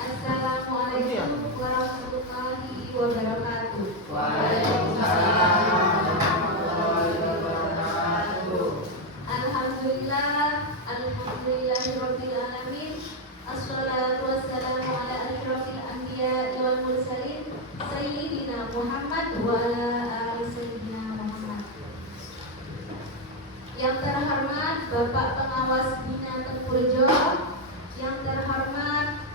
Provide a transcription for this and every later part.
Assalamualaikum warahmatullahi wabarakatuh. Waalaikumsalam warahmatullahi wabarakatuh. Alhamdulillahirabbil alamin. Assalatu wassalamu ala asyrofil anbiya'i wal mursalin sayyidina Muhammad wa ala ali sayyidina Muhammad. Yang terhormat Bapak Pengawas Bina Tempurjo, yang terhormat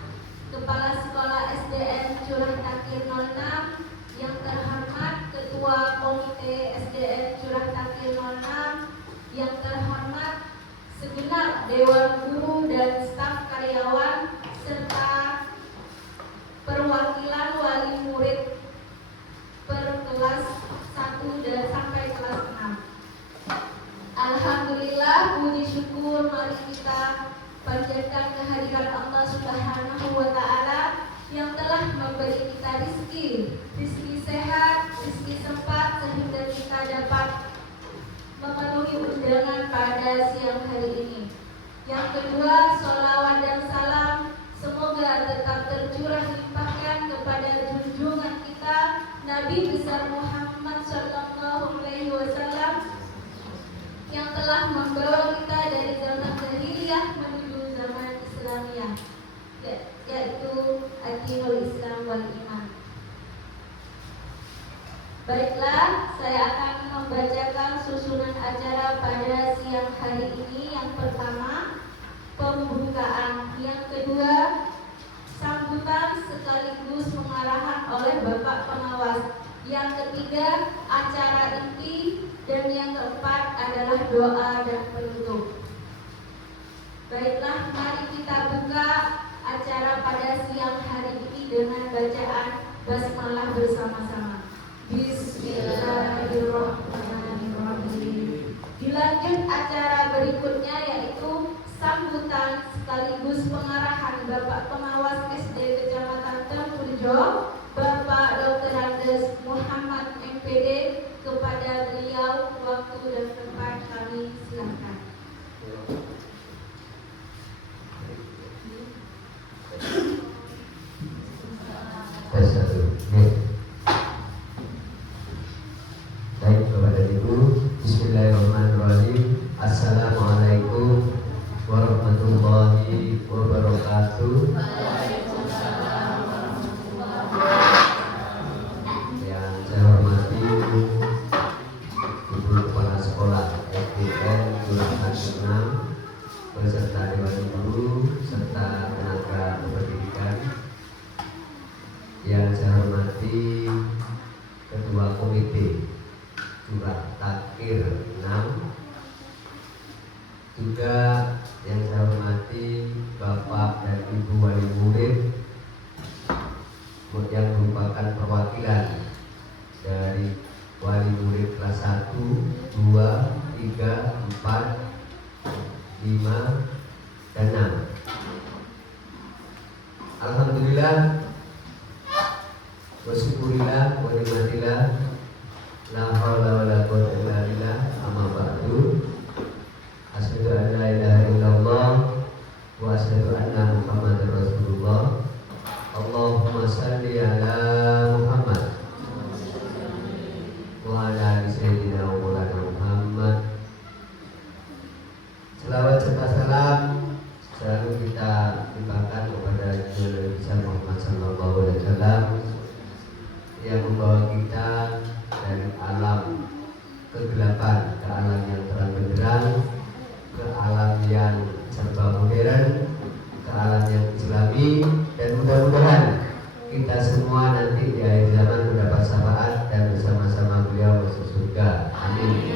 Kepala Sekolah SDN Curah Takir 06, yang terhormat Ketua Komite SDN Curah Takir 06, yang terhormat segenap Dewan Guru dan staf karyawan serta perwakilan wali murid per kelas 1 dan sampai kelas 6. Alhamdulillah, puji syukur mari kita panjatkan kehadiran Allah Subhanahu wa Ta'ala yang telah memberi kita rizki sehat, rizki sempat sehingga kita dapat memenuhi undangan pada siang hari ini. Yang kedua, sholawat dan salam semoga tetap tercurah limpahkan kepada junjungan kita Nabi besar Muhammad Sallallahu Alaihi Wasallam yang telah membawa kita dari zaman jahiliyah menuju zaman Islamiyah, yaitu Adinul Islam wal Iman. Baiklah, saya akan membacakan susunan acara pada siang hari ini. Yang pertama, pembukaan. Yang kedua, sambutan sekaligus pengarahan oleh Bapak Pengawas. Yang ketiga, acara inti. Dan yang keempat adalah doa dan penutup. Baiklah, mari kita buka acara pada siang hari ini dengan bacaan basmalah bersama-sama. Bismillahirrahmanirrahim. Dilanjut acara berikutnya yaitu sambutan sekaligus pengarahan Bapak Pengawas SD Kecamatan Tempurjo, Bapak Dr. Andes Muhammad MPD. Kepada beliau waktu dan tempat kami silakan. Baik, kepada Ibu, Bismillahirrahmanirrahim. Assalamualaikum warahmatullahi wabarakatuh. Waalaikumsalam warahmatullahi wabarakatuh. Yang saya hormati Ibu Kepala Sekolah SDN Curah Takir 6 beserta Dewan Guru serta tenaga pendidikan. Yang saya hormati Ketua Komite Curah Takir 6, juga yang saya hormati Bapak dan Ibu wali murid yang merupakan perwakilan dari wali murid kelas 1, 2, 3, 4, 5, dan 6. Alhamdulillah wa syukurillah wa nikmatillah, la haula wa la quwwata illa billah, amma ba'du. Asyhadu an la ilaha illallah wa asyhadu anna Muhammadar Rasulullah. Allahumma salli ala Muhammad wa ala ali sayyidina wa maulana Muhammad. Selawat serta salam selalu kita limpahkan kepada Nabi besar Muhammad sallallahu alaihi wasallam yang membawa kita dari alam kegelapan ke alam yang terang benderang, ke alam yang serba modern, ke alam yang islami, dan mudah-mudahan kita semua nanti di akhir zaman mendapat syafaat dan bersama-sama beliau masuk surga. Amin.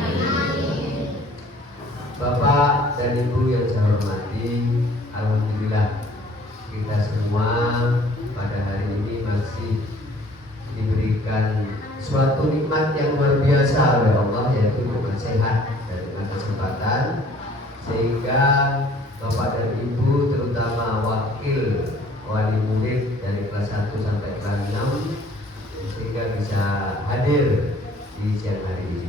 Bapak dan Ibu yang saya hormati, alhamdulillah kita semua pada hari ini masih diberikan suatu nikmat yang luar biasa oleh Allah, yaitu nikmat sehat dan nikmat kesempatan, sehingga Bapak dan Ibu terutama wakil wali murid dari kelas 1 sampai kelas 6 sehingga bisa hadir di siang hari ini.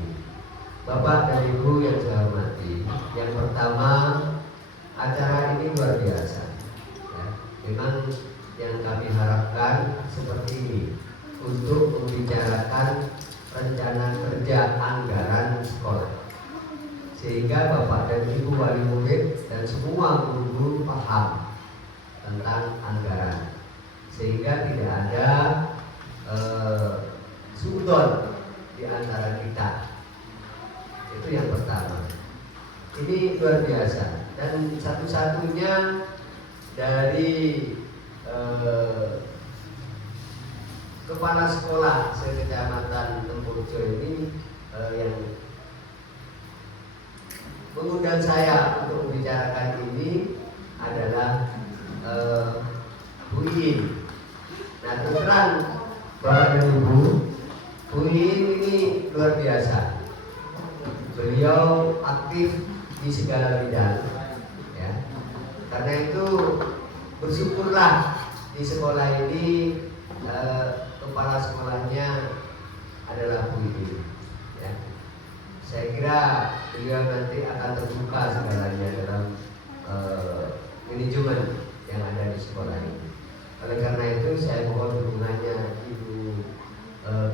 Bapak dan Ibu yang saya hormati, yang pertama, acara ini luar biasa ya. Memang yang kami harapkan seperti ini untuk membicarakan rencana kerja anggaran sekolah, sehingga Bapak dan Ibu wali murid dan semua guru-guru paham tentang anggaran, sehingga tidak ada sudon di antara kita. Itu yang pertama. Ini luar biasa, dan satu-satunya dari kepala sekolah sekecamatan Tempurjo ini yang mengundang saya untuk membicarakan ini adalah Bu Iin. Nah, terang Bapak dan Ibu, Bu Iin ini luar biasa. Beliau aktif di segala bidang, ya. Karena itu bersyukurlah di sekolah ini kepala sekolahnya adalah Bu Iin, ya. Saya kira beliau nanti akan terbuka segalanya dalam manajemen yang ada di sekolah ini. Oleh karena itu saya mohon dukungannya Ibu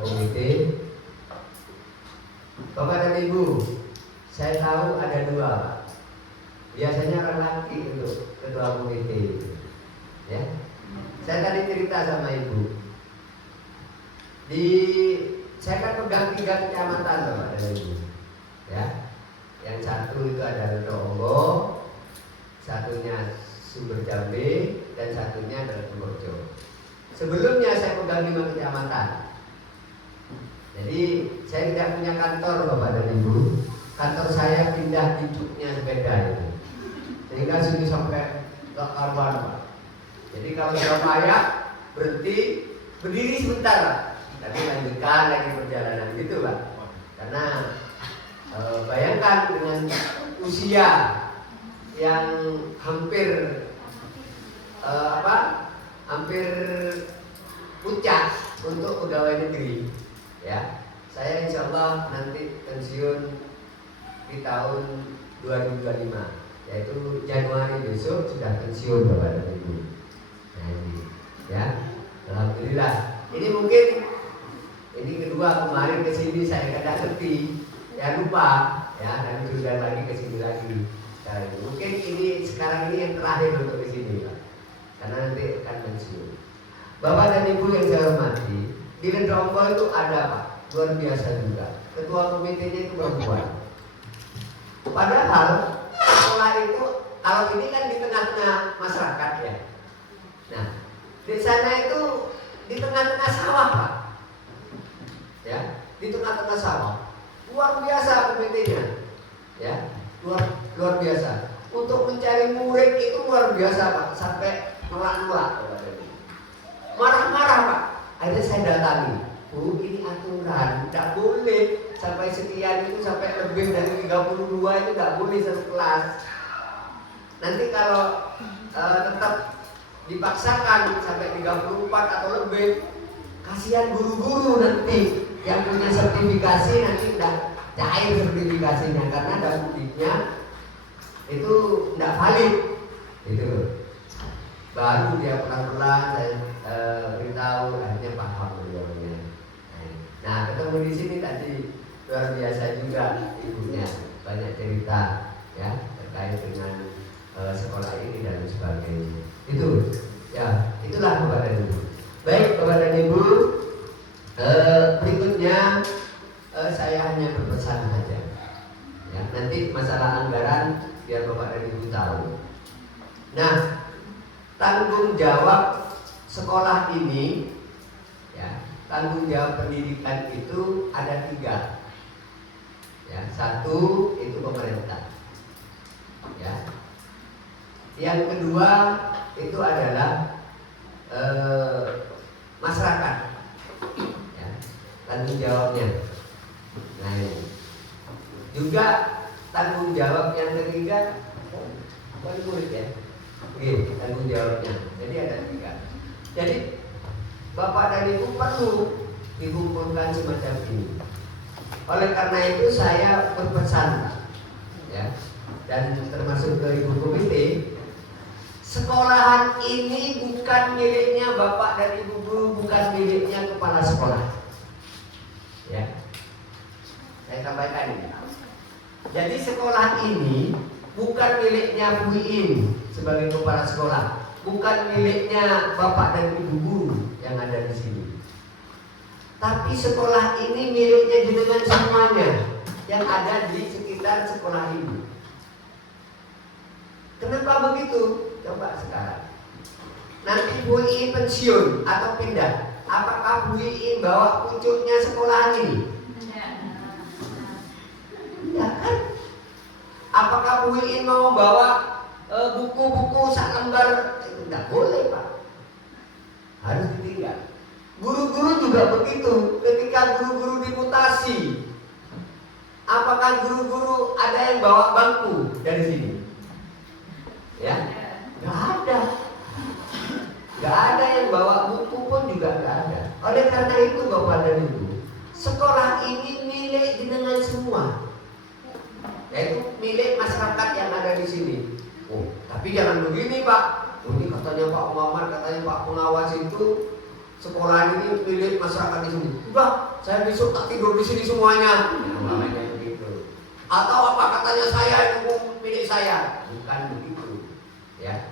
komite. Bapak dan Ibu, saya tahu ada dua, Pak. Biasanya orang laki untuk ketua komite, ya. Saya tadi cerita sama Ibu. Saya kan pegang 3 kecamatan, Bapak dan Ibu, ya. Yang satu itu ada Rondongo, satunya Sumber Jambe, dan satunya adalah Tempurjo. Sebelumnya saya pegang 5 kecamatan. Jadi saya tidak punya kantor, Bapak dan Ibu. Kantor saya pindah di cuknya sepeda itu, sehingga sini sampai ke Karuan, Pak. Jadi kalau sudah payah berhenti, berdiri sebentar, Pak. Tapi lanjutkan lagi perjalanan gitu, Pak. Karena bayangkan dengan usia yang hampir hampir puncak untuk pegawai negeri, ya. Saya insya Allah nanti pensiun di tahun 2025, yaitu Januari besok sudah pensiun, Bapak dan Ibu. Nah ini, ya, alhamdulillah. Ini mungkin ini kedua, kemarin kesini saya kadang ngerti, ya lupa, ya, dan sudah lagi kesini lagi. Nah, mungkin ini sekarang ini yang terakhir untuk kesini, Pak, karena nanti akan pensiun. Bapak dan Ibu yang saya hormati, di Rondongo itu ada, Pak, luar biasa juga. Ketua komitenya itu perempuan. Padahal sekolah itu, kalau ini kan di tengah-tengah masyarakat, ya. Nah, di sana itu di tengah-tengah sawah, Pak, ya, di tengah-tengah sawah. Luar biasa komitenya, ya, luar biasa. Untuk mencari murid itu luar biasa, Pak, sampai nolak-nolak, marah-marah, Pak. Akhirnya saya datangi, Bu, ini aturan, tidak boleh sampai sekian itu, sampai lebih dari 32 itu tidak boleh satu kelas. Nanti kalau tetap dipaksakan sampai 34 atau lebih, kasihan guru-guru nanti yang punya sertifikasi nanti tidak cair sertifikasinya, karena dapatnya itu tidak valid, itu baru dia pelan-pelan saya beritahu, akhirnya paham beliaunya. Nah, ketemu di sini tadi luar biasa juga ibunya, banyak cerita, ya, terkait dengan sekolah ini dan sebagainya. Itu, ya, itulah Bapak dan Ibu. Baik, Bapak dan Ibu, berikutnya saya hanya berpesan saja, ya, nanti masalah anggaran biar Bapak dan Ibu tahu. Nah, tanggung jawab sekolah ini, ya, tanggung jawab pendidikan itu ada 3, ya. Satu itu pemerintah, ya. Yang kedua itu adalah masyarakat, ya, tanggung jawabnya. Nah, ini juga tanggung jawab yang ketiga, bukan murid, ya. Oke, tanggung jawabnya. Jadi ada 3. Jadi Bapak dan Ibu perlu dikumpulkan semacam ini. Oleh karena itu saya berpesan, ya, dan termasuk ke Ibu komite, sekolahan ini bukan miliknya bapak dan ibu guru, bukan miliknya kepala sekolah. Ya, saya sampaikan ini. Jadi sekolah ini bukan miliknya Bu Iin sebagai kepala sekolah, bukan miliknya bapak dan ibu guru yang ada di sini. Tapi sekolah ini miliknya jenengan semuanya yang ada di sekitar sekolah ini. Kenapa begitu? Coba sekarang. Nanti Bu Iin pensiun atau pindah, apakah Bu Iin bawa pucuknya sekolah ini? Tidak kan? Apakah Bu Iin mau bawa buku-buku sak lembar? Tidak boleh, Pak. Harus ditinggal. Guru-guru juga begitu. Ketika guru-guru dimutasi, apakah guru-guru ada yang bawa bangku dari sini? Ya, nggak ada. Nggak ada yang bawa buku pun juga nggak ada. Oleh karena itu Bapak dan Ibu, sekolah ini milik jenengan semua, yaitu milik masyarakat yang ada di sini. Oh, tapi jangan begini Pak. Oh, ini katanya Pak Muhammad, katanya Pak pengawas itu sekolah ini milik masyarakat di sini. Udah, saya besok tak tidur di sini semuanya. Namanya begitu. Atau apa katanya saya itu milik saya? Bukan begitu. Ya,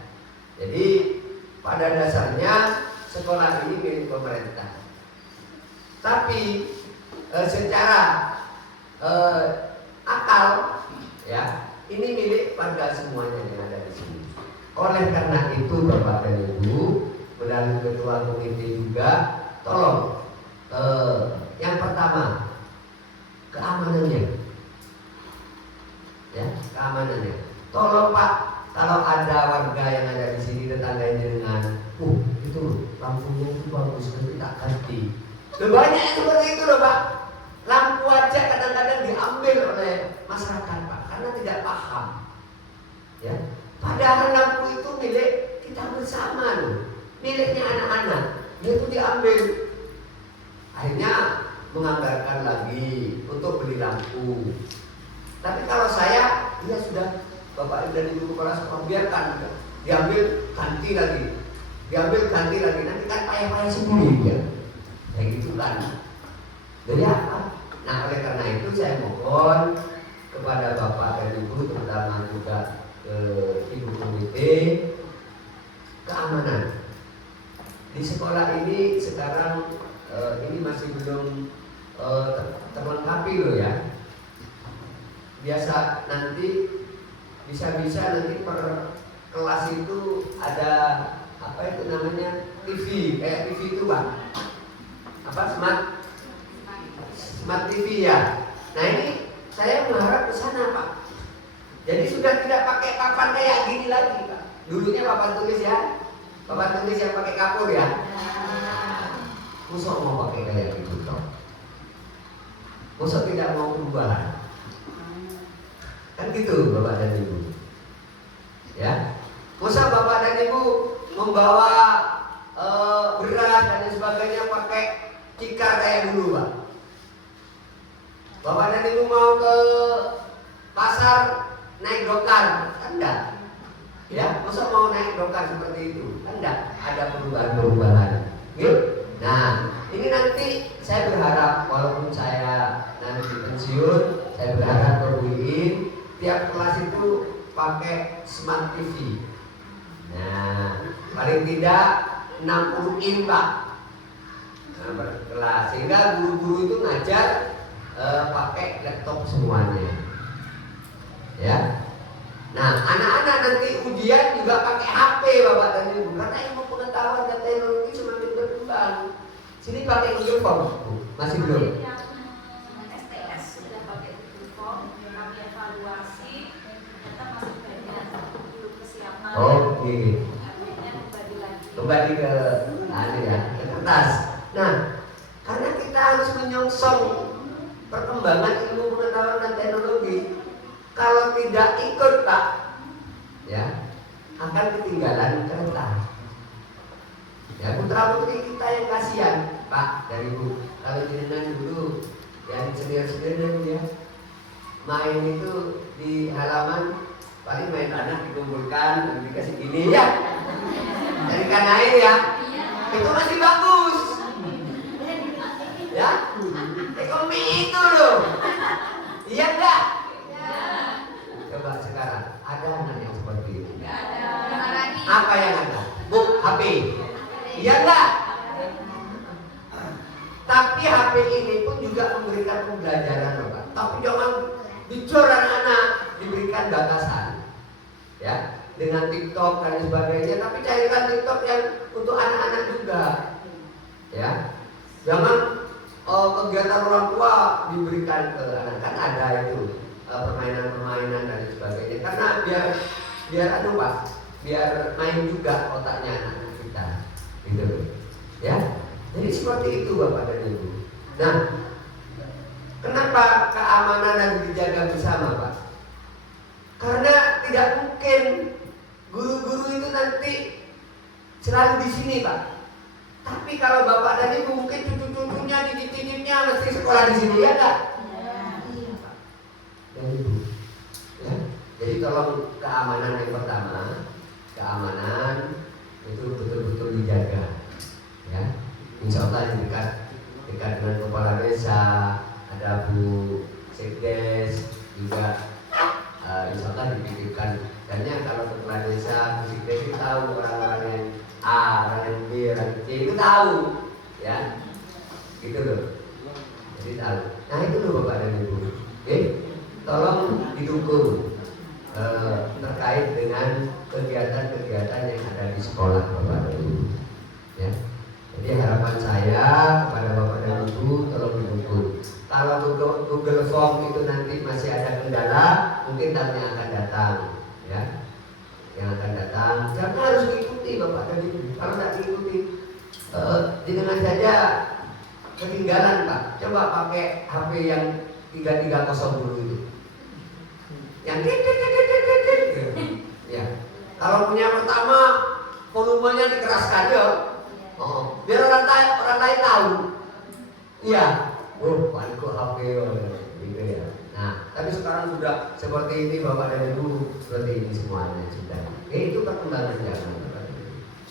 jadi pada dasarnya sekolah ini milik pemerintah. Tapi secara akal, ya, ini milik warga semuanya yang ada di sini. Oleh karena itu Bapak dan Ibu, melalui ketua komite juga, tolong yang pertama keamanannya, ya, keamanannya. Tolong Pak, kalau ada warga yang ada di sini tetangga jenengan, itu lampunya itu bagus, nanti tak ganti. Banyak seperti itu loh Pak. Lampu aja kadang-kadang diambil oleh masyarakat Pak, karena tidak paham. Ya, padahal lampu itu milik kita bersama loh, miliknya anak-anak. Dia itu diambil. Akhirnya menganggarkan lagi untuk beli lampu. Tapi kalau saya, ya sudah. Bapak dan Ibu kepala sekolah biarkan diambil ganti lagi, nanti kan payah-payah sendiri ya, kayak gitu kan. Jadi apa? Nah oleh karena itu saya mohon kepada Bapak dan Ibu, terutama juga Ibu komite, keamanan di sekolah ini sekarang ini masih belum terlengkapi loh ya. Biasa nanti bisa-bisa nanti per kelas itu ada apa itu namanya TV, kayak TV itu Pak, apa smart TV ya. Nah ini saya mengharap ke sana Pak. Jadi sudah tidak pakai papan kayak gini lagi Pak. Dulunya papan tulis ya, papan tulis yang pakai kapur ya. Musuh mau pakai kayak gitu toh. Musuh tidak mau perubahan. Kan gitu Bapak dan Ibu. Ya. Masa Bapak dan Ibu membawa beras dan lain sebagainya pakai tikar kayak dulu Pak. Bapak dan Ibu mau ke pasar naik dokar, kan enggak? Ya, masa mau naik dokar seperti itu? Kan enggak, ada perubahan-perubahan. Gitu? Nah, ini nanti saya berharap walaupun saya nanti pensiun, saya berharap berbuin tiap kelas itu pakai smart TV. Nah, paling tidak 60 in Pak. Nah, per kelas sehingga guru-guru itu ngajar pakai laptop semuanya. Ya. Nah, anak-anak nanti ujian juga pakai HP Bapak dan Ibu, karena ilmu pengetahuan dan teknologi semakin berkembang. Sini pakai Google Form, masih belum? Oke. Kembali ke ke kertas. Nah, karena kita harus menyongsong perkembangan ilmu pengetahuan dan teknologi. Kalau tidak ikut Pak, ya akan ketinggalan kereta. Ya putra putri kita yang kasihan Pak dan Ibu. Kalau jenengan dulu yang senior-senior ya main itu di halaman, paling main tanah dikumpulkan dikasih gini ya. dari ikan air ya, itu masih bagus. Ya, ekonomi itu loh. Iya enggak? Coba sekarang ada anak yang seperti itu. Apa yang ada? Buk, HP. Iya enggak? Tapi HP ini pun juga memberikan pembelajaran loh Pak. Tapi jangan dicor anak-anak, diberikan batasan. Ya, dengan TikTok dan sebagainya. Tapi carikan TikTok yang untuk anak-anak juga. Ya, jangan kegiatan orang tua diberikan ke anak, kan ada itu permainan-permainan dan sebagainya. Karena biar Pak, biar main juga otaknya anak kita, gitu. Ya, jadi seperti itu Bapak dan Ibu. Nah, kenapa keamanan harus dijaga bersama Pak? Karena tidak mungkin guru-guru itu nanti selalu di sini Pak. Tapi kalau Bapak dan Ibu mungkin cucu-cucunya, cicit-cicitnya mesti sekolah di sini, ya enggak? Iya Pak. Dan Ibu, ya. Jadi tolong keamanan yang pertama, keamanan itu betul-betul dijaga, ya. Insya Allah dekat dengan kepala desa, ada Bu Sekdes juga. Insya Allah dipikirkan. Karena kalau kepala desa, Bu Sekdes itu tahu orang-orang yang A, orang yang B, orang yang C itu tahu, ya, gitu loh. Jadi tahu. Nah itu loh Bapak dan Ibu. Oke, tolong didukung terkait dengan kegiatan-kegiatan yang ada di sekolah Bapak dan Ibu. Ya. Jadi harapan saya kepada Bapak dan Ibu tolong didukung. Kalau Google Form itu nanti masih ada kendala, mungkin tahun yang akan datang, ya. Yang akan datang, karena harus diikuti Bapak dan Ibu. Kalau tidak diikuti, dengan saja ketinggalan Pak. Coba pakai HP yang 330 dulu itu, yang ya. Kalau punya pertama, volumenya dikeraskan ya. Biar orang lain tahu. Iya. Panikku HP gitu ya. Nah, tapi sekarang sudah seperti ini Bapak dan Ibu, seperti ini semuanya sudah. Itu perkembangan zaman.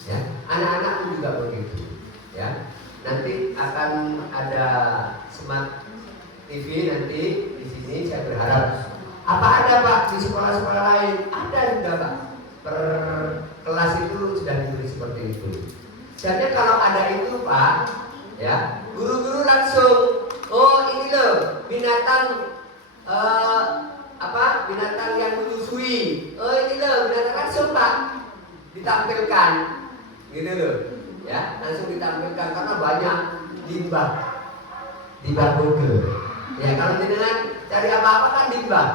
Ya, anak-anak pun juga begitu. Ya, nanti akan ada smart TV nanti di sini. Saya berharap. Apa ada Pak di sekolah-sekolah lain? Ada juga Pak. Per kelas itu sudah diberi seperti itu. Jadi kalau ada itu Pak, ya, guru-guru langsung. Oh ini loh binatang binatang yang menyusui. Oh ini loh binatang, langsung Pak ditampilkan, gitu loh, ya, langsung ditampilkan karena banyak limbah Google. Ya kalau jenengan cari apa-apa kan limbah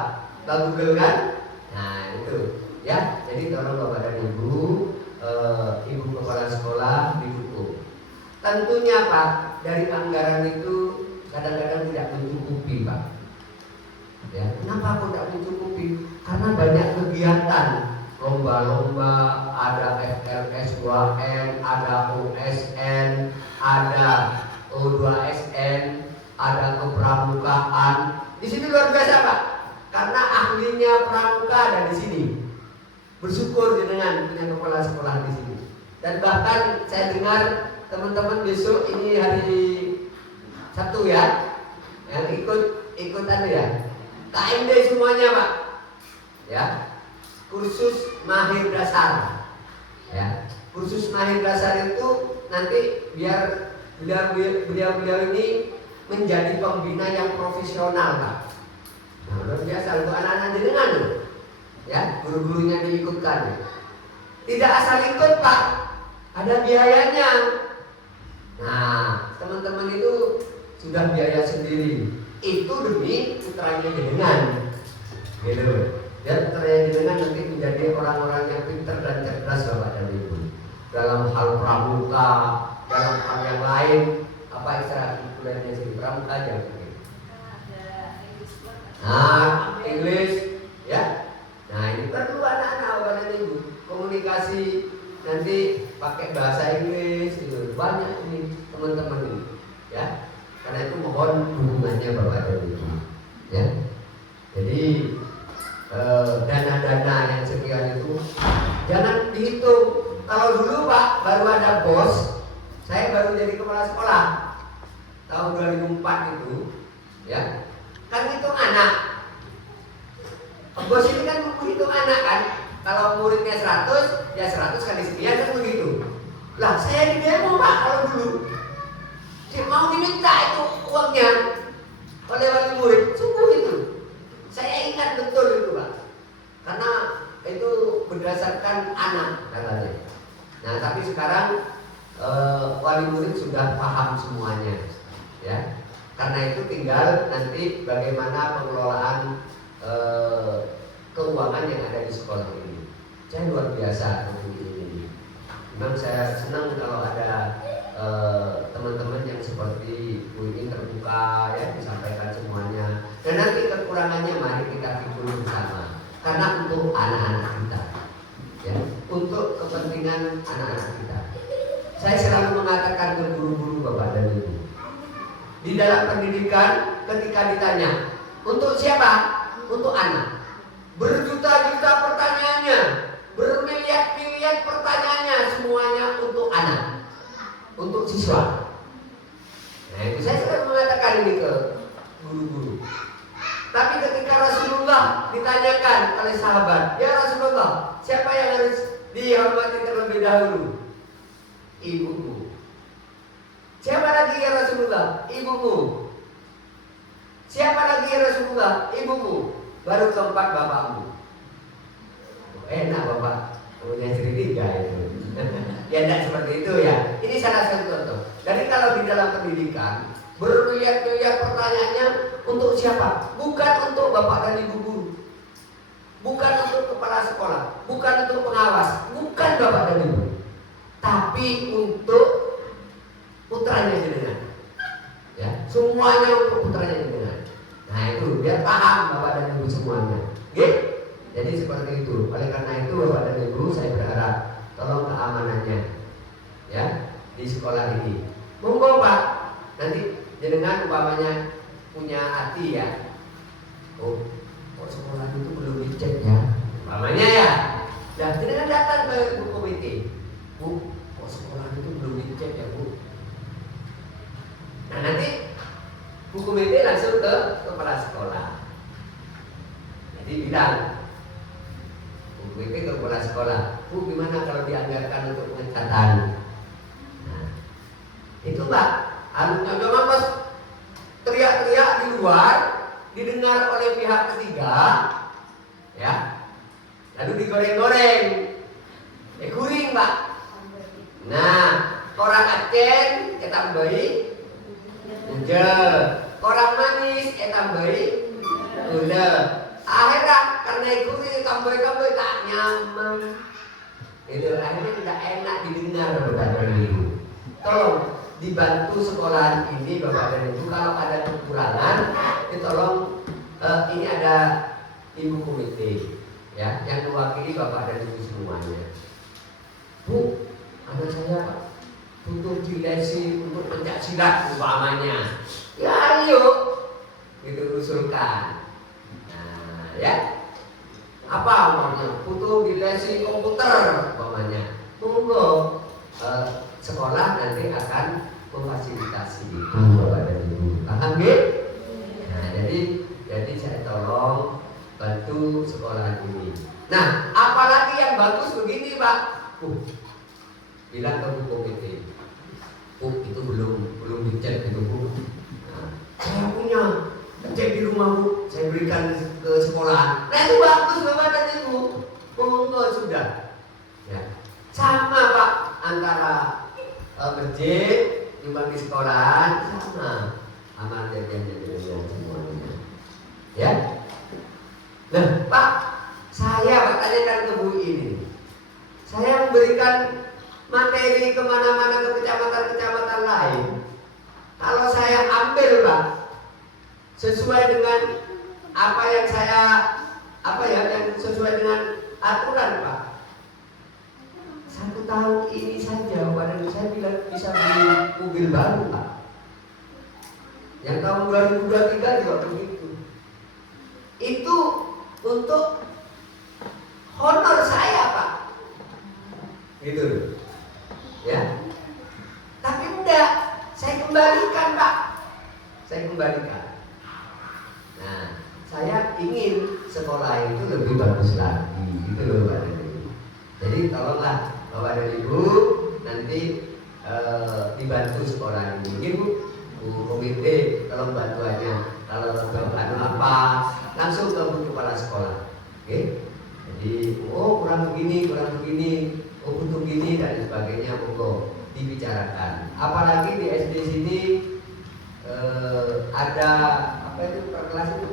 Google kan. Nah itu, ya. Jadi tolong Bapak dan Ibu, Ibu kepala sekolah didukung. Tentunya Pak, dari anggaran itu kadang-kadang tidak mencukupi Pak. Ya, kenapa kok tidak mencukupi? Karena banyak kegiatan, lomba-lomba, ada FLS 2N, ada OSN, ada O2SN, ada kepramukaan. Di sini luar biasa Pak, karena ahlinya pramuka ada di sini. Bersyukur dengan punya kepala sekolah di sini. Dan bahkan saya dengar teman-teman besok ini hari Sabtu ya, yang ikutan ya, KMD semuanya Pak, ya, kursus mahir dasar, ya, kursus mahir dasar itu nanti biar beliau ini menjadi pembina yang profesional Pak. Nah, luar biasa untuk anak-anak jenengan, ya, guru-gurunya diikutkan, tidak asal ikut Pak, ada biayanya. Nah, teman-teman itu sudah biaya sendiri. Itu demi putranya jenengan, gitu. Dan putranya jenengan nanti menjadi orang-orang yang pintar dan cerdas Bapak dan Ibu. Dalam hal pramuka, dalam hal yang lain, apa istilah kuliahnya sih? Pramuka aja mungkin. Nah, English, ya. Nah ini perlu anak-anak Bapak dan Ibu. Komunikasi nanti pakai bahasa Inggris, itu banyak ini teman-teman ini, ya. Karena itu mohon dukungannya Bapak dan Ibu, ya. Jadi dana-dana yang sekian itu jangan dihitung Kalau dulu Pak baru ada bos, saya baru jadi kepala sekolah tahun 2004 itu, ya. Kan hitung anak. Bos ini kan menghitung anak kan. Kalau muridnya 100, ya 100 kali sekian kan begitu. Lah saya di demo Pak kalau dulu. Saya mau diminta itu uangnya oleh wali murid, sungguh itu. Saya ingat betul itu Pak. Karena itu berdasarkan anak katanya. Nah tapi sekarang wali murid sudah paham semuanya, ya. Karena itu tinggal nanti bagaimana pengelolaan keuangan yang ada di sekolah ini. Saya luar biasa untuk ini. Memang saya senang kalau ada teman-teman yang seperti Bu ini terbuka, ya, disampaikan semuanya. Dan nanti kekurangannya mari kita pikul bersama. Karena untuk anak-anak kita, ya, untuk kepentingan anak-anak kita. Saya selalu mengatakan ke guru-guru Bapak dan Ibu, di dalam pendidikan ketika ditanya untuk siapa? Untuk anak. Berjuta-juta pertanyaannya, bermiliar-miliar pertanyaannya, semuanya untuk anak, untuk siswa. Nah itu saya selalu mengatakan ini ke guru-guru. Tapi ketika Rasulullah ditanyakan oleh sahabat, ya Rasulullah, siapa yang harus dihormati terlebih dahulu? Ibumu. Siapa lagi ya Rasulullah? Ibumu. Siapa lagi ya Rasulullah? Ibumu. Baru keempat bapakmu. Enak Bapak punya istri 3 itu. Ya tidak seperti itu ya. Ini salah satu contoh. Jadi kalau di dalam pendidikan bermiliar-miliar pertanyaannya untuk siapa? Bukan untuk bapak dan ibu guru, bukan untuk kepala sekolah, bukan untuk pengawas, bukan bapak dan ibu, tapi untuk putranya jenengan. Ya, semuanya untuk putranya jenengan. Nah itu biar paham bapak dan ibu semuanya. Gitu? Jadi seperti itu. Oleh karena itu bapak dan ibu saya berharap tolong keamanannya, ya, di sekolah ini. Monggo Pak, nanti jenengan umpamanya punya hati ya. Oh, kok sekolah itu belum dicek ya? Umpamanya ya. Ya, jenengan datang ke Bu Komite. Bu, kok sekolah itu belum dicek ya Bu? Nah nanti Bu Komite langsung ke kepala sekolah. Jadi bilang, Bu Komite ke kepala sekolah, Bu gimana kalau dianggarkan untuk pengecatan? Nah, itu Mbak, alumnya memang pas teriak-teriak di luar, didengar oleh pihak ketiga, ya, lalu digoreng-goreng, guring Pak. Nah, orang Aceh tambahi ujel, orang manis tambahi gula. Akhirnya karena guring tambahi tak nyaman. Itu akhirnya tidak enak didengar Bapak dan Ibu. Tolong dibantu sekolahan ini Bapak dan Ibu, kalau ada kekurangan tolong ini ada Ibu Komite, ya, yang mewakili Bapak dan Ibu semuanya. Bu, anak saya Pak butuh dilesi untuk pencak silat umpamanya. Ya ayo, itu usulkan. Nah, ya. Apa umpamanya? Butuh dilesi komputer umpamanya. Monggo sekolah nanti akan memfasilitasi itu Bapak dan Ibu. Paham nggih? Nah, jadi saya tolong bantu sekolah ini. Nah, apalagi yang bagus begini, Pak. Bilang ke Bu Komite. Bu, itu belum dicek itu, Bu. Nah, saya punya cek di rumah Bu, saya berikan ke sekolah. Nah, itu bagus Bapak dan Ibu. Monggo sudah. Ya. Sama Pak, antara masjid nyumbang di sekolah sama amal jadinya dengan semuanya, ya. Nah Pak, saya tanyakan ke Bu ini, saya memberikan materi kemana-mana ke kecamatan-kecamatan lain. Kalau saya ambil Pak, sesuai dengan apa yang saya yang sesuai dengan aturan Pak, 1 tahun ini saja badan saya bisa beli mobil baru Pak. Yang tahun 2023 juga begitu. Itu untuk honor saya Pak. gitu loh. Ya. Tapi enggak, saya kembalikan Pak. Saya kembalikan. Nah, saya ingin sekolah itu lebih bagus lagi, gitu loh Pak dan Ibu. Jadi tolonglah Bapak dan Ibu nanti dibantu sekolah ini. Ini Bu komite tolong bantuannya. Kalau anu apa, langsung ke Bu kepala sekolah. Oke? Jadi, kurang begini, oh butuh gini dan sebagainya, monggo dibicarakan. Apalagi di SD sini ada apa itu per kelas itu?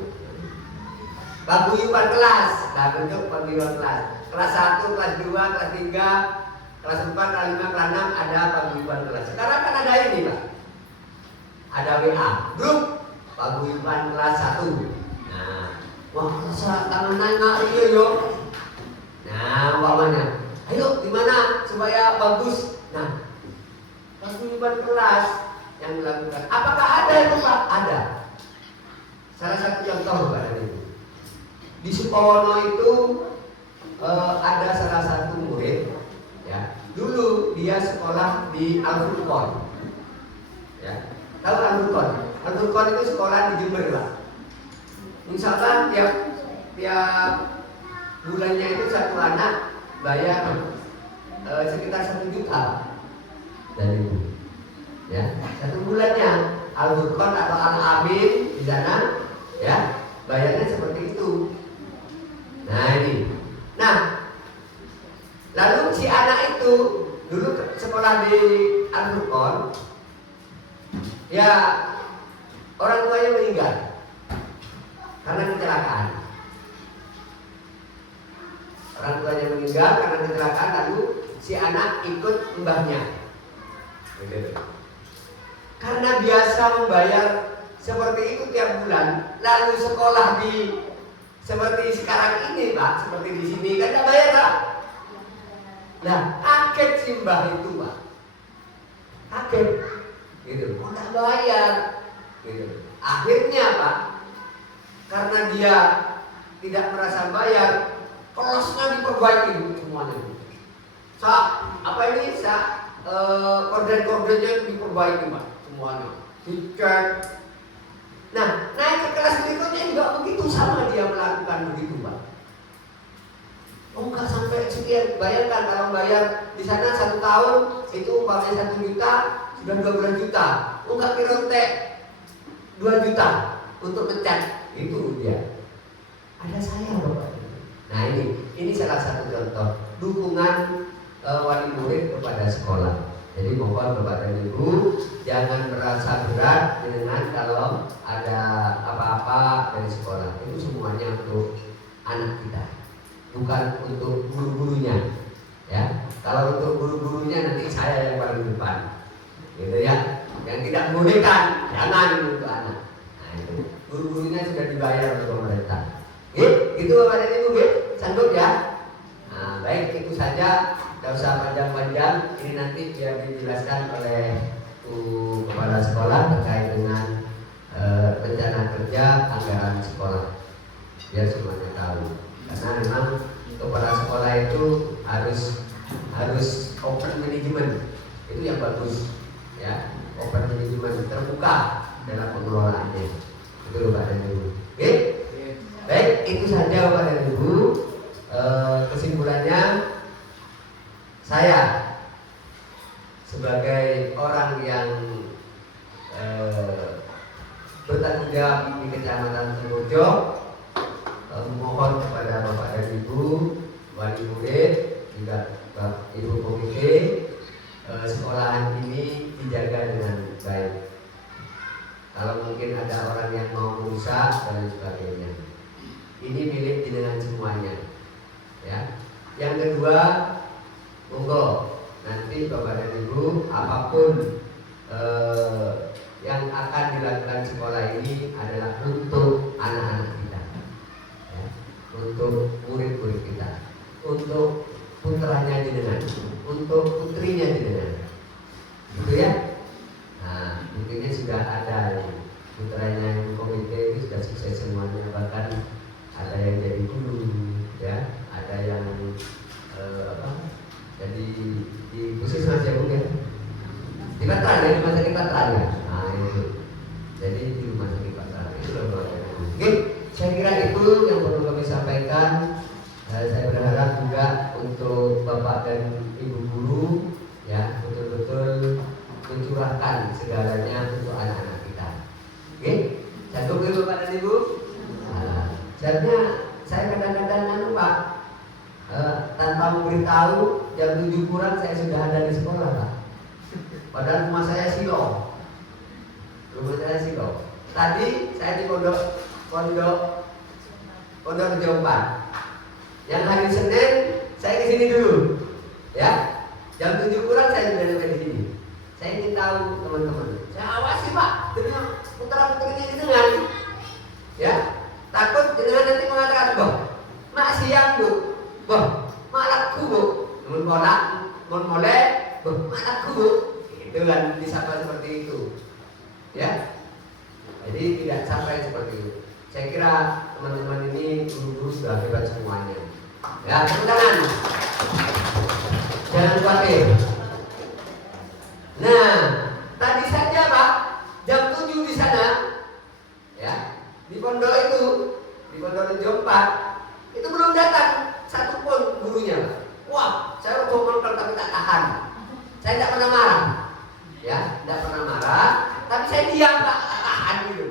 Paguyuban kelas. Nah, bentuk paguyuban kelas. Kelas 1, kelas 2, kelas 3, kelas 4, kelas 5, kelas 6 ada paguyuban kelas. Sekarang kan ada ini, Pak. Ada WA, grup paguyuban kelas 1. Nah, wah, tangan nggak iya yo. Nah, umpamanya, ayo gimana supaya bagus? Nah, paguyuban kelas yang dilakukan. Apakah ada itu Pak? Ada. Salah satu contoh Pak ini. Di Sukowono itu ada salah satu murid, ya. Dulu dia sekolah di Al-Furqon, ya. Tahu Al-Furqon? Al-Furqon itu sekolah di Jember Pak. Misalkan tiap bulannya itu satu anak bayar sekitar 1 juta dari Ibu. Ya, 1 bulannya Al-Furqon atau Al-Amin di sana, ya, bayarnya seperti itu. Nah ini, nah lalu si anak itu dulu sekolah di Al-Furqon, ya orang tuanya meninggal karena kecelakaan. Orang tuanya meninggal karena kecelakaan, lalu si anak ikut mbahnya. Karena biasa membayar seperti itu tiap bulan, lalu sekolah di seperti sekarang ini Pak, seperti di sini kan tidak bayar Pak. Nah, kaget si mbah itu Pak, kaget, gitu, tidak bayar, gitu. Akhirnya Pak, karena dia tidak merasa bayar, kelasnya diperbaiki semuanya. Korden-kordennya diperbaiki Pak, semuanya dicek. Nah, naik ke kelas berikutnya juga begitu, sama dia melakukan begitu Pak. Enggak sampai sekian, bayangkan kalau bayar di sana 1 tahun itu umpamanya 1 juta, sudah 12 juta. Enggak kirontek 2 juta untuk mencat, itu dia. Ada saya Bapak. Nah ini salah satu contoh dukungan wali murid kepada sekolah. Jadi mohon Bapak dan Ibu jangan merasa berat dengan kalau ada apa-apa dari sekolah. Itu semuanya untuk anak kita, bukan untuk guru-gurunya. Ya, kalau untuk guru-gurunya nanti saya yang paling depan, gitu ya. Yang tidak membolehkan jangan untuk anak. Nah itu guru-gurunya sudah dibayar oleh pemerintah. Gitu Bapak dan Ibu, sanggup ya? Nah, baik itu saja. Tidak usah panjang-panjang, ini nanti biar dijelaskan oleh kepala sekolah terkait dengan rencana kerja anggaran sekolah, biar semuanya tahu. Karena memang kepala sekolah itu harus open management, itu yang bagus, ya, open management, terbuka dalam pengelolaannya. Itu loh Pak dan Ibu. Oke? Baik, itu saja Bapak dan Ibu. Kesimpulannya, saya sebagai orang yang bertanggung jawab di Kecamatan Sukorejo, mohon kepada Bapak dan Ibu, wali murid, juga Ibu komite, sekolahan ini dijaga dengan baik. Kalau mungkin ada orang yang mau merusak dan sebagainya, ini milik jenengan semuanya. Ya. Yang kedua, monggo nanti Bapak dan Ibu, apapun yang akan dilakukan sekolah ini adalah untuk anak-anak kita, ya, untuk murid-murid kita, untuk putranya jenengan, untuk putrinya jenengan, gitu ya. Nah, intinya sudah ada putranya yang komite itu sudah sukses semuanya, bahkan ada yang jadi guru, ya, ada yang jadi Patran ya, rumah sakit Patran ya. Nah itu. Jadi di rumah sakit Patran itu loh. Oke, saya kira itu yang perlu kami sampaikan. Saya berharap juga untuk Bapak dan Ibu guru ya betul-betul mencurahkan segalanya untuk anak-anak kita. Oke, satu dulu Bapak dan Ibu. Sebenarnya saya kadang-kadang Pak tanpa memberitahu jam 7 kurang saya sudah ada di sekolah Pak. Padahal rumah saya Silo. Tadi saya di Pondok Rejo 4. Yang hari Senin saya ke sini dulu, ya. Jam 7 kurang saya sudah sampai di sini. Saya ingin tahu teman-teman. Saya awasi Pak, dengan putra-putrinya jenengan, ya. Takut jenengan nanti mengatakan, boh, mak siang bu, boh, malakku bu, mun mulai, boh, malakku bu. Itu kan disapa seperti itu, ya. Jadi tidak sampai seperti itu. Saya kira teman-teman ini guru-guru sudah hebat semuanya. Ya, tepuk tangan. Jangan khawatir. Nah, tadi saja Pak, jam 7 di sana, ya, di pondok itu, di Pondok Rejo 4, itu belum datang satu pun gurunya. Wah, saya udah ngomong tapi tak tahan. Saya tidak pernah marah, ya, tidak pernah marah. Tapi saya diam Pak, tak tahan gitu.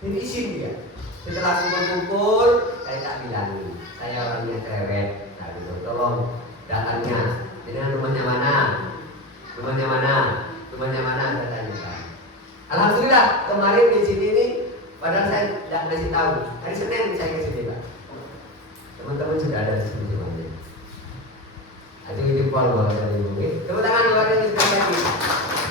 Jadi izin dia. Setelah kumpul, saya tak bilang, saya orangnya cerewet. Nah, gitu. Tolong datangnya. Ini rumahnya mana? Rumahnya mana? Saya tanyakan. Alhamdulillah kemarin di sini ini, padahal saya tidak ngasih tahu. Hari Senin saya ke sini Pak. Teman-teman sudah ada di sini semuanya. Aduh jempol bahwa dari ibu. Tepuk tangan buat yang sekali.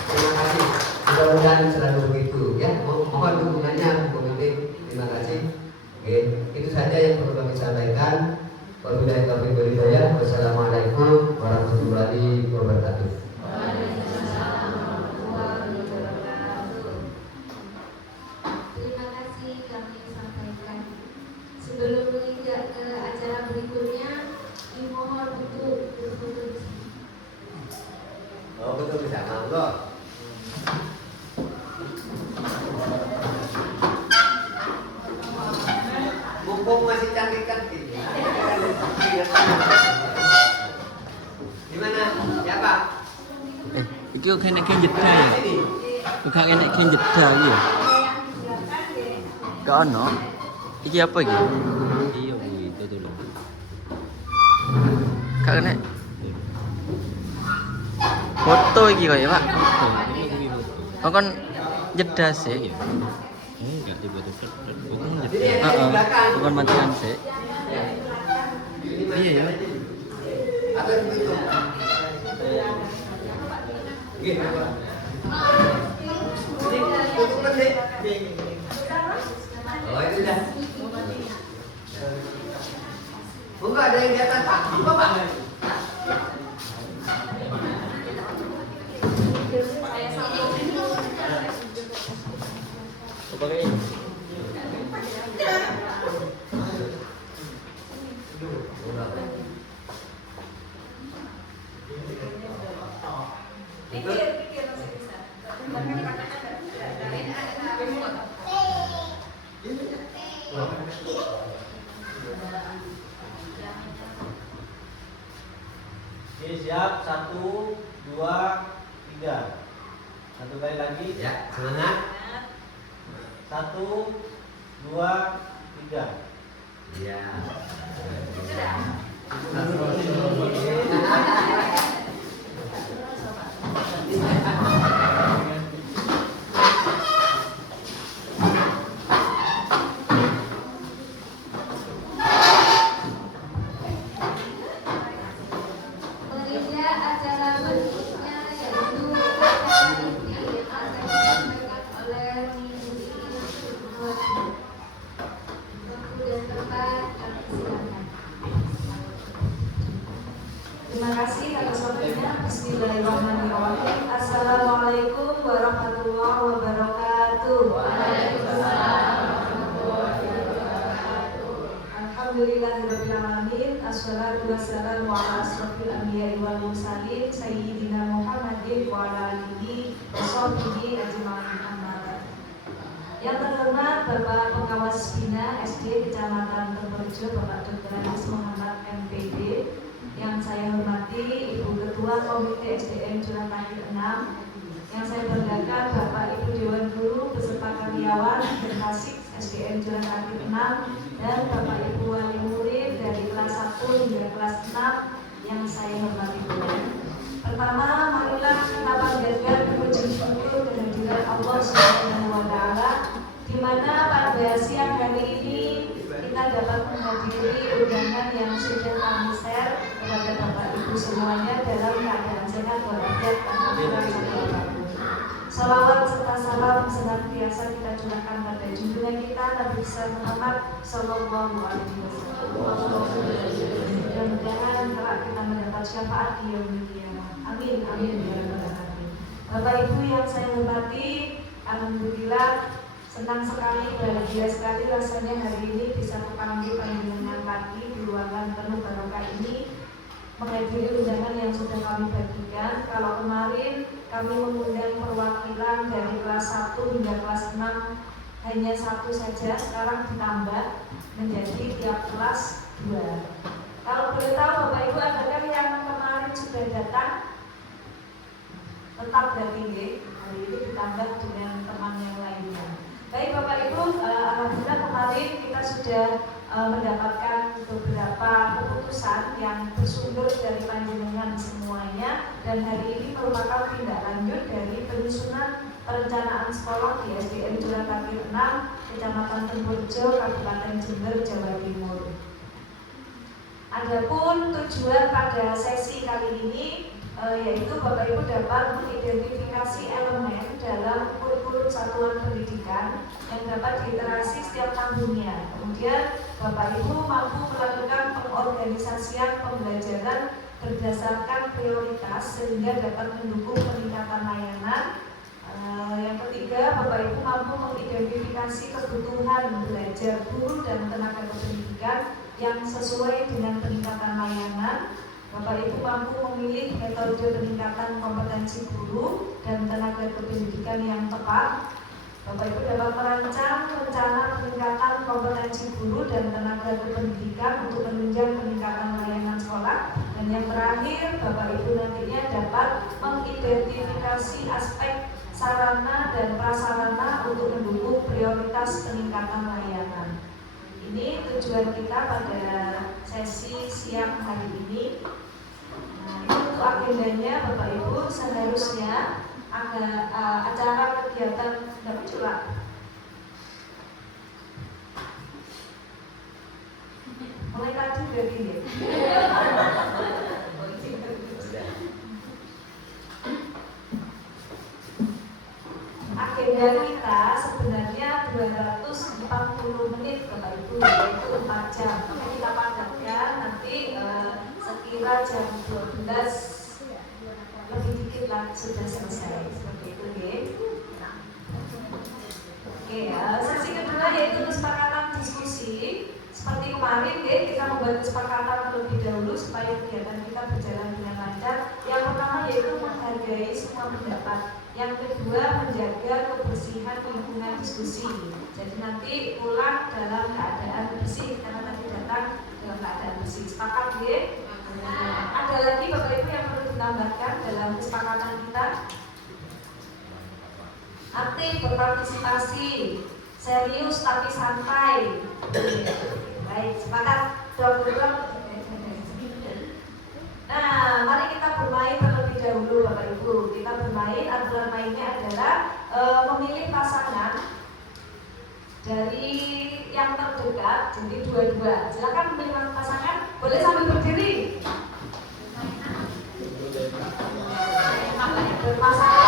Terima kasih. Mudah-mudahan selalu begitu. Ya, mohon dukungannya komite. Terima kasih. Oke, itu saja yang perlu kami sampaikan. Wabillahi taufiq wal hidayah. Wassalamualaikum warahmatullahi wabarakatuh. Terima kasih kami sampaikan. Sebelum menginjak ke acara berikutnya, dimohon untuk berfoto di sini. Oh betul bisa, monggo. Mumpung masih cantik-cantik. Gimana? Ya Pak? Iki kok kena jeda ya? Kok kena jeda ya? Gak ono. Iki apa iki? Iya kuwi itu dulu. Kak kena foto iki kok ya, Pak? Oh kan jeda sih. Enggak tiba-tiba. Bukan jeda. Bukan matian sih. Iya ya. Atau itu. Gitu. Tutup nanti. Oh itu dah. Enggak ada yang di atas Pak. Apa Pak? Pakai ini. Oke, siap. 1, 2, 3. Satu kali lagi. Ya, semangat. 1, 2, 3. Iya. Menginjak acara berikutnya yaitu acara yang akan disampaikan oleh waktu dan tempat kami silakan. Terima kasih atas waktunya. Bismillahirrahmanirrahim. Assalamualaikum warahmatullahi wabarakatuh. Alhamdulillahirabbil alamin. Assalatu wassalamu ala asrofil anbiya'i wal mursalin sayyidina Muhammadin wa ala alihi wa wasahbihi ajmain. Yang terhormat Bapak Pengawas Bina SD Kecamatan Temurjo, Bapak Dr. Anis Muhammad MPD. Yang saya hormati Ibu Ketua Komite SDM Jurantaki 6. Yang saya banggakan Bapak Ibu Dewan Guru beserta karyawan Berkasik SDM Jurantaki 6 dan Bapak Ibu wali murid dari kelas 1 hingga kelas 6 yang saya hormati pula. Pertama, marilah kita panjatkan puji syukur kehadiran Allah Subhanahu wa taala di mana pada siang hari ini kita dapat menghadiri undangan yang sudah kami share kepada Bapak Ibu semuanya dalam keadaan sehat walafiat tanpa kurang satu apapun. Salawat serta salam senantiasa kita curahkan pada junjungan kita Nabi besar Muhammad Sallallahu Alaihi Wasallam. Mudah-mudahan kelak kita mendapat syafaat di yaumil qiyamah. Amin, amin ya rabbal alamin. Bapak Ibu yang saya hormati, alhamdulillah senang sekali, bahagia sekali rasanya hari ini bisa kepanggil panjenengan lagi di ruangan penuh barokah ini menghadiri undangan yang sudah kami bagikan. Kalau kemarin kami mengundang perwakilan dari kelas 1 hingga kelas 6 hanya satu saja, sekarang ditambah menjadi tiap kelas 2. Kalau boleh tahu Bapak Ibu, adakah yang kemarin sudah datang? Tetap berarti hari ini ditambah dengan teman yang lainnya. Baik Bapak Ibu, alhamdulillah kemarin kita sudah mendapatkan beberapa keputusan yang bersumber dari panjenengan semuanya, dan hari ini merupakan tindak lanjut dari penyusunan perencanaan sekolah di SDM Jurantaki 6, Kecamatan Temurjo, Kabupaten Jember, Jawa Timur. Adapun tujuan pada sesi kali ini yaitu Bapak Ibu dapat mengidentifikasi elemen dalam kurikulum satuan pendidikan yang dapat diiterasi setiap tahunnya. Kemudian Bapak Ibu mampu melakukan pengorganisasian pembelajaran berdasarkan prioritas sehingga dapat mendukung peningkatan layanan. Yang ketiga, Bapak Ibu mampu mengidentifikasi kebutuhan belajar guru dan tenaga kependidikan yang sesuai dengan peningkatan layanan. Bapak Ibu mampu memilih metode peningkatan kompetensi guru dan tenaga kependidikan yang tepat. Bapak Ibu dapat merancang rencana peningkatan kompetensi guru dan tenaga kependidikan untuk menunjang peningkatan layanan sekolah. Dan yang terakhir, Bapak Ibu nantinya dapat mengidentifikasi aspek sarana dan prasarana untuk mendukung prioritas peningkatan layanan. Ini tujuan kita pada sesi siang hari ini. Nah, ini untuk agendanya Bapak Ibu seharusnya ada acara kegiatan dapat curah. Mulai tadi berarti ya. Agenda kita sebenarnya 240 menit Bapak Ibu, yaitu 4 jam. Tapi kita padatkan nanti sekira jam 12 lebih dikit lah sudah selesai, seperti itu ya. Oke, sesi kedua yaitu kesepakatan diskusi. Seperti kemarin ya, kita membuat kesepakatan terlebih dahulu supaya kegiatan kita berjalan dengan lancar. Yang pertama yaitu menghargai semua pendapat. Yang kedua, menjaga kebersihan lingkungan diskusi. Jadi nanti pulang dalam keadaan bersih karena tadi datang dalam keadaan bersih. Sepakat ya? Ada lagi Bapak Ibu yang perlu ditambahkan dalam kesepakatan kita? Aktif berpartisipasi, serius tapi santai. Baik, sepakat. Dua. Nah, mari kita bermain terlebih dahulu Bapak Ibu. Kita bermain, aturan mainnya adalah memilih pasangan dari yang terdekat, jadi dua-dua. Silakan memilih pasangan, boleh sambil berdiri. Berpasangan.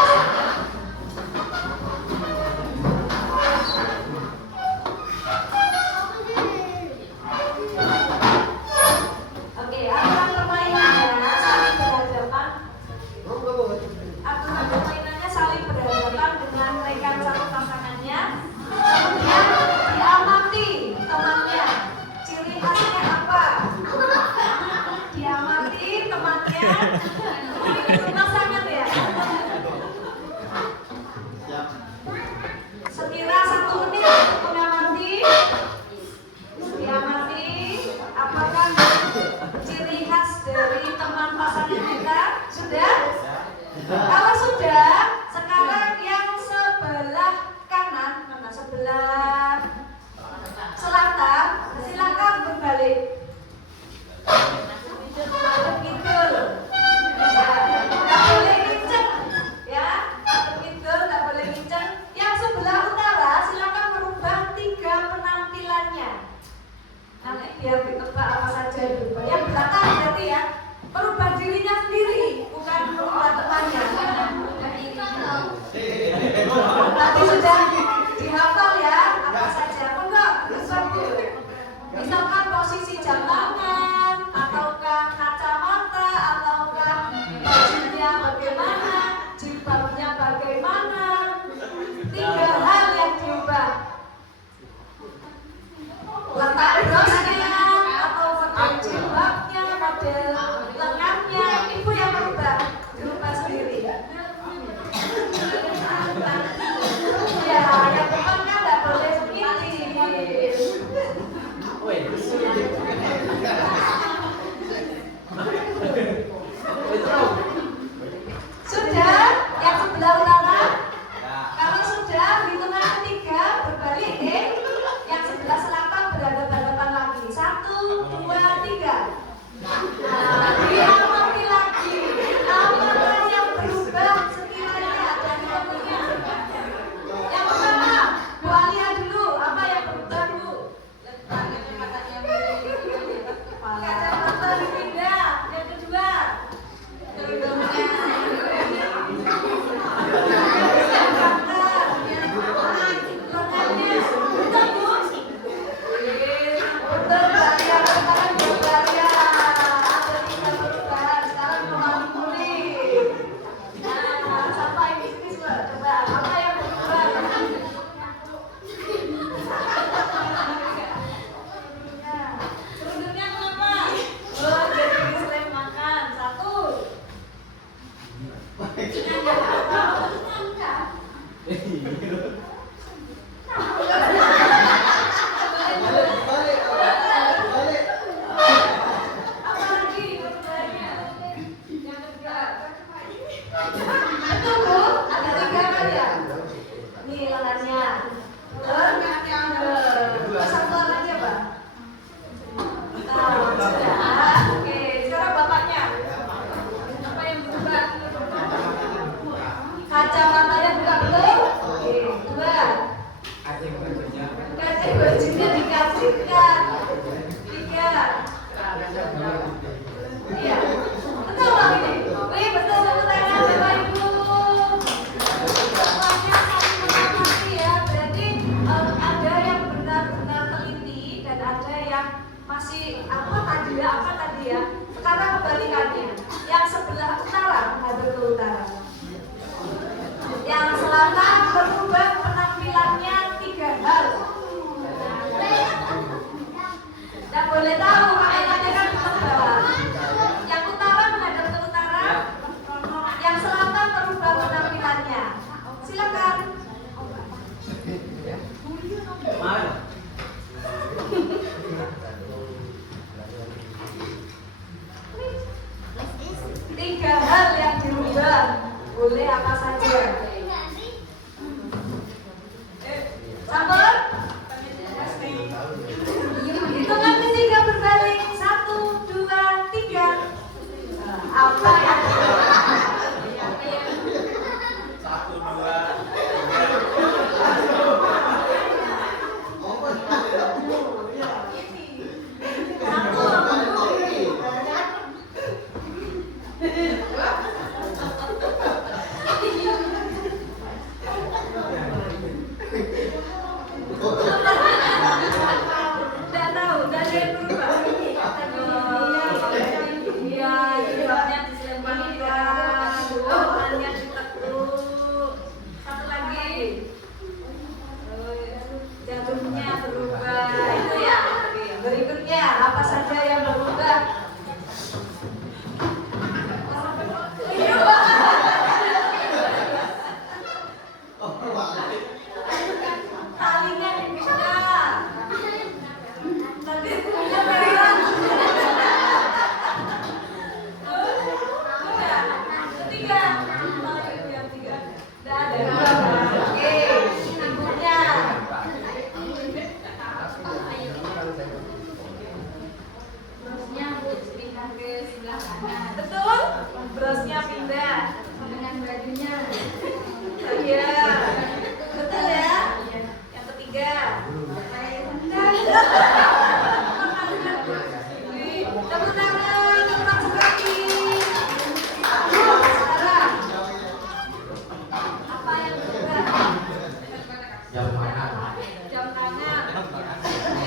Jam makan. Jam tangan.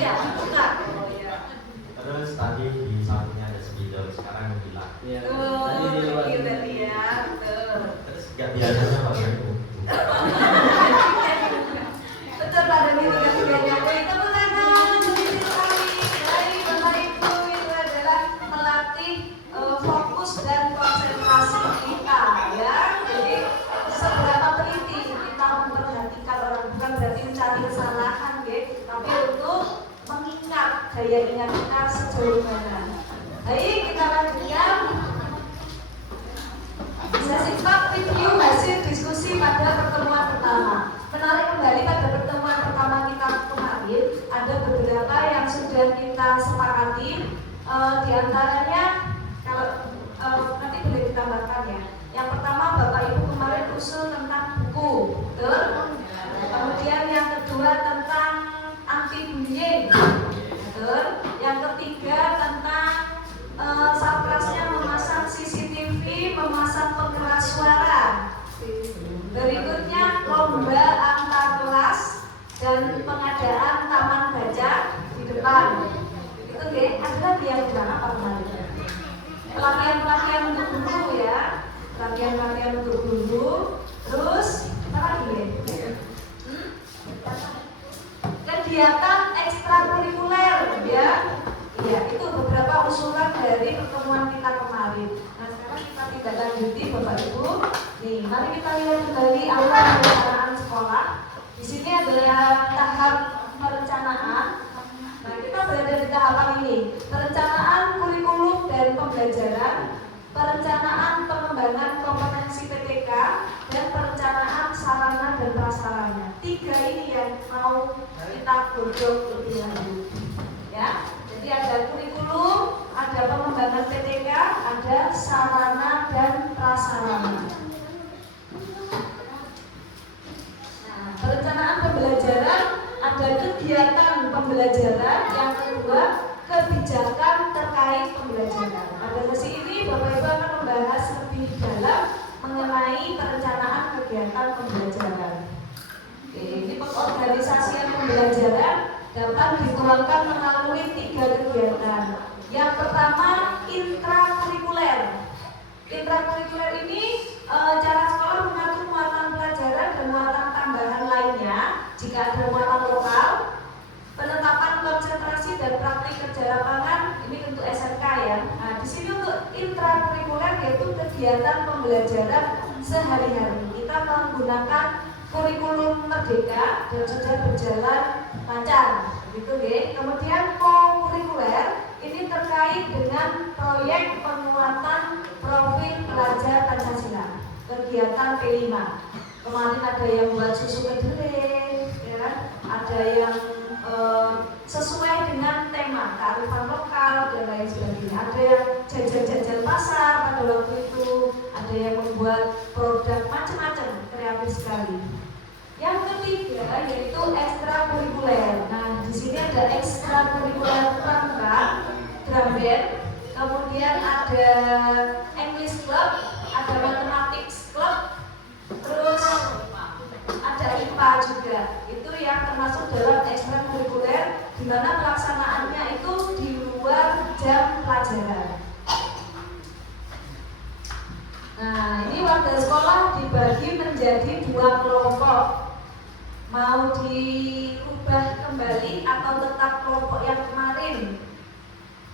Iya, buka. Oh iya. Terus tadi di sampingnya ada spidol, sekarang hilang. Tuh, Tadi di luar. gitu tadi ya. Betul. Terus gak biasanya pakai buku. Betul pada tiga-tiganya. Tepuk tangan sedikit sekali. Baik, Bapak Ibu, itu adalah melatih fokus dan konsentrasi kita ya. Jadi seberapa teliti kita memperhatikan orang, bukan berarti mencari kesalahan ya, tapi untuk mengingat daya ingat kita sejauh mana. Baik, kita lanjutkan. Bisa simak review hasil diskusi pada pertemuan pertama. Menarik kembali pada pertemuan pertama kita kemarin, ada beberapa yang sudah kita sepakati. Di antaranya, kalau nanti boleh ditambahkan ya. Yang pertama, Bapak Ibu kemarin usul tentang buku, betul? Kemudian yang kedua tentang anti bullying, betul? Yang ketiga tentang saprasnya memasang CCTV, memasang pengeras suara. Berikutnya lomba antar kelas dan pengadaan taman baca di depan. Itu deh, ada lagi yang bilang apa kemarin? Pelatihan-pelatihan untuk guru ya, pelatihan-pelatihan untuk guru. Terus apa lagi? Kegiatan ekstrakurikuler ya. Iya, itu beberapa usulan dari pertemuan kita kemarin. Nah, sekarang kita tidak lanjuti Bapak Ibu. Nih, mari kita lihat kembali awal perencanaan sekolah. Di sini adalah tahap perencanaan. Nah, kita berada di tahapan ini. Perencanaan kurikulum dan pembelajaran, perencanaan pengembangan kompetensi PTK, dan perencanaan sarana dan prasarana. Tiga ini yang mau kita godok lebih lanjut. Ya. Jadi ada kurikulum, ada pengembangan PTK, ada sarana dan prasarana. Nah, perencanaan pembelajaran, ada kegiatan pembelajaran, yang kedua kebijakan terkait pembelajaran. Pada sesi ini Bapak Ibu akan membahas lebih dalam mengenai perencanaan kegiatan pembelajaran. Oke, ini pengorganisasian pembelajaran dapat dituangkan melalui 3 kegiatan. Yang pertama, intrakurikuler. Intrakurikuler ini cara sekolah mengatur muatan pelajaran dan muatan tambahan lainnya jika ada muatan lokal. Penetapan konsentrasi dan praktik kerja lapangan, ini untuk SMK ya. Nah, di sini untuk intrakurikuler yaitu kegiatan pembelajaran sehari-hari. Kita menggunakan kurikulum merdeka dan sudah berjalan lancar, gitu ya. Kemudian co-kurikuler ini terkait dengan proyek penguatan profil pelajar Pancasila, kegiatan P5. Kemarin ada yang buat susu kedelai, ya kan? Ada yang sesuai dengan tema kearifan lokal dan lain sebagainya. Ada yang jajan-jajan pasar pada waktu itu, ada yang membuat produk macam-macam, kreatif sekali. Yang ketiga yaitu ekstrakurikuler. Nah, di sini ada ekstrakurikuler pramuka, drum band, kemudian ada English club, ada mathematics club, terus ada IPA juga. Itu yang termasuk dalam ekstrakurikuler, di mana pelaksanaannya itu di luar jam pelajaran. Nah, ini warga sekolah dibagi menjadi 2 kelompok. Mau dirubah kembali atau tetap kelompok yang kemarin?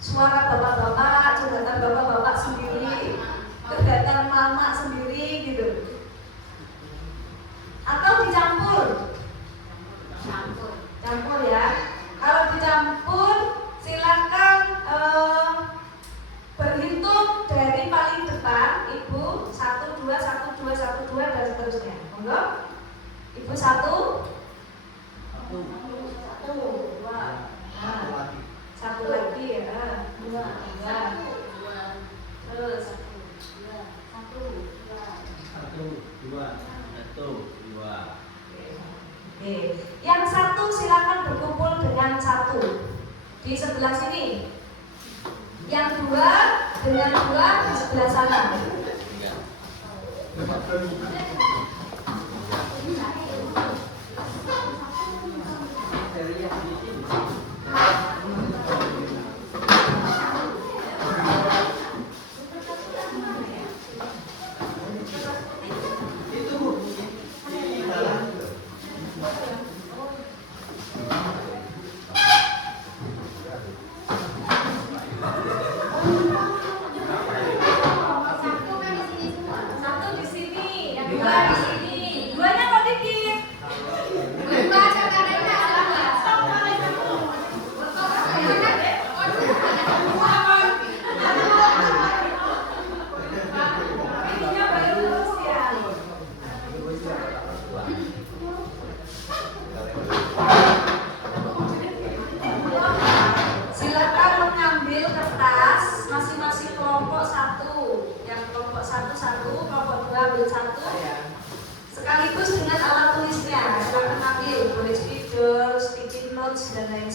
Suara bapak-bapak, curhatan bapak-bapak sendiri, kegiatan mama sendiri gitu. Atau dicampur? Campur ya. Kalau dicampur, silakan berhitung dari paling depan, Ibu 1, 2, 1, 2, 1, 2 dan seterusnya. Monggo. Ibu 1, 1, 2, nah, 1 lagi ya, 2, 3, terus 1, 2. Oke. Yang 1 silakan berkumpul dengan 1 di sebelah sini. Yang 2 dengan 2 di sebelah sana.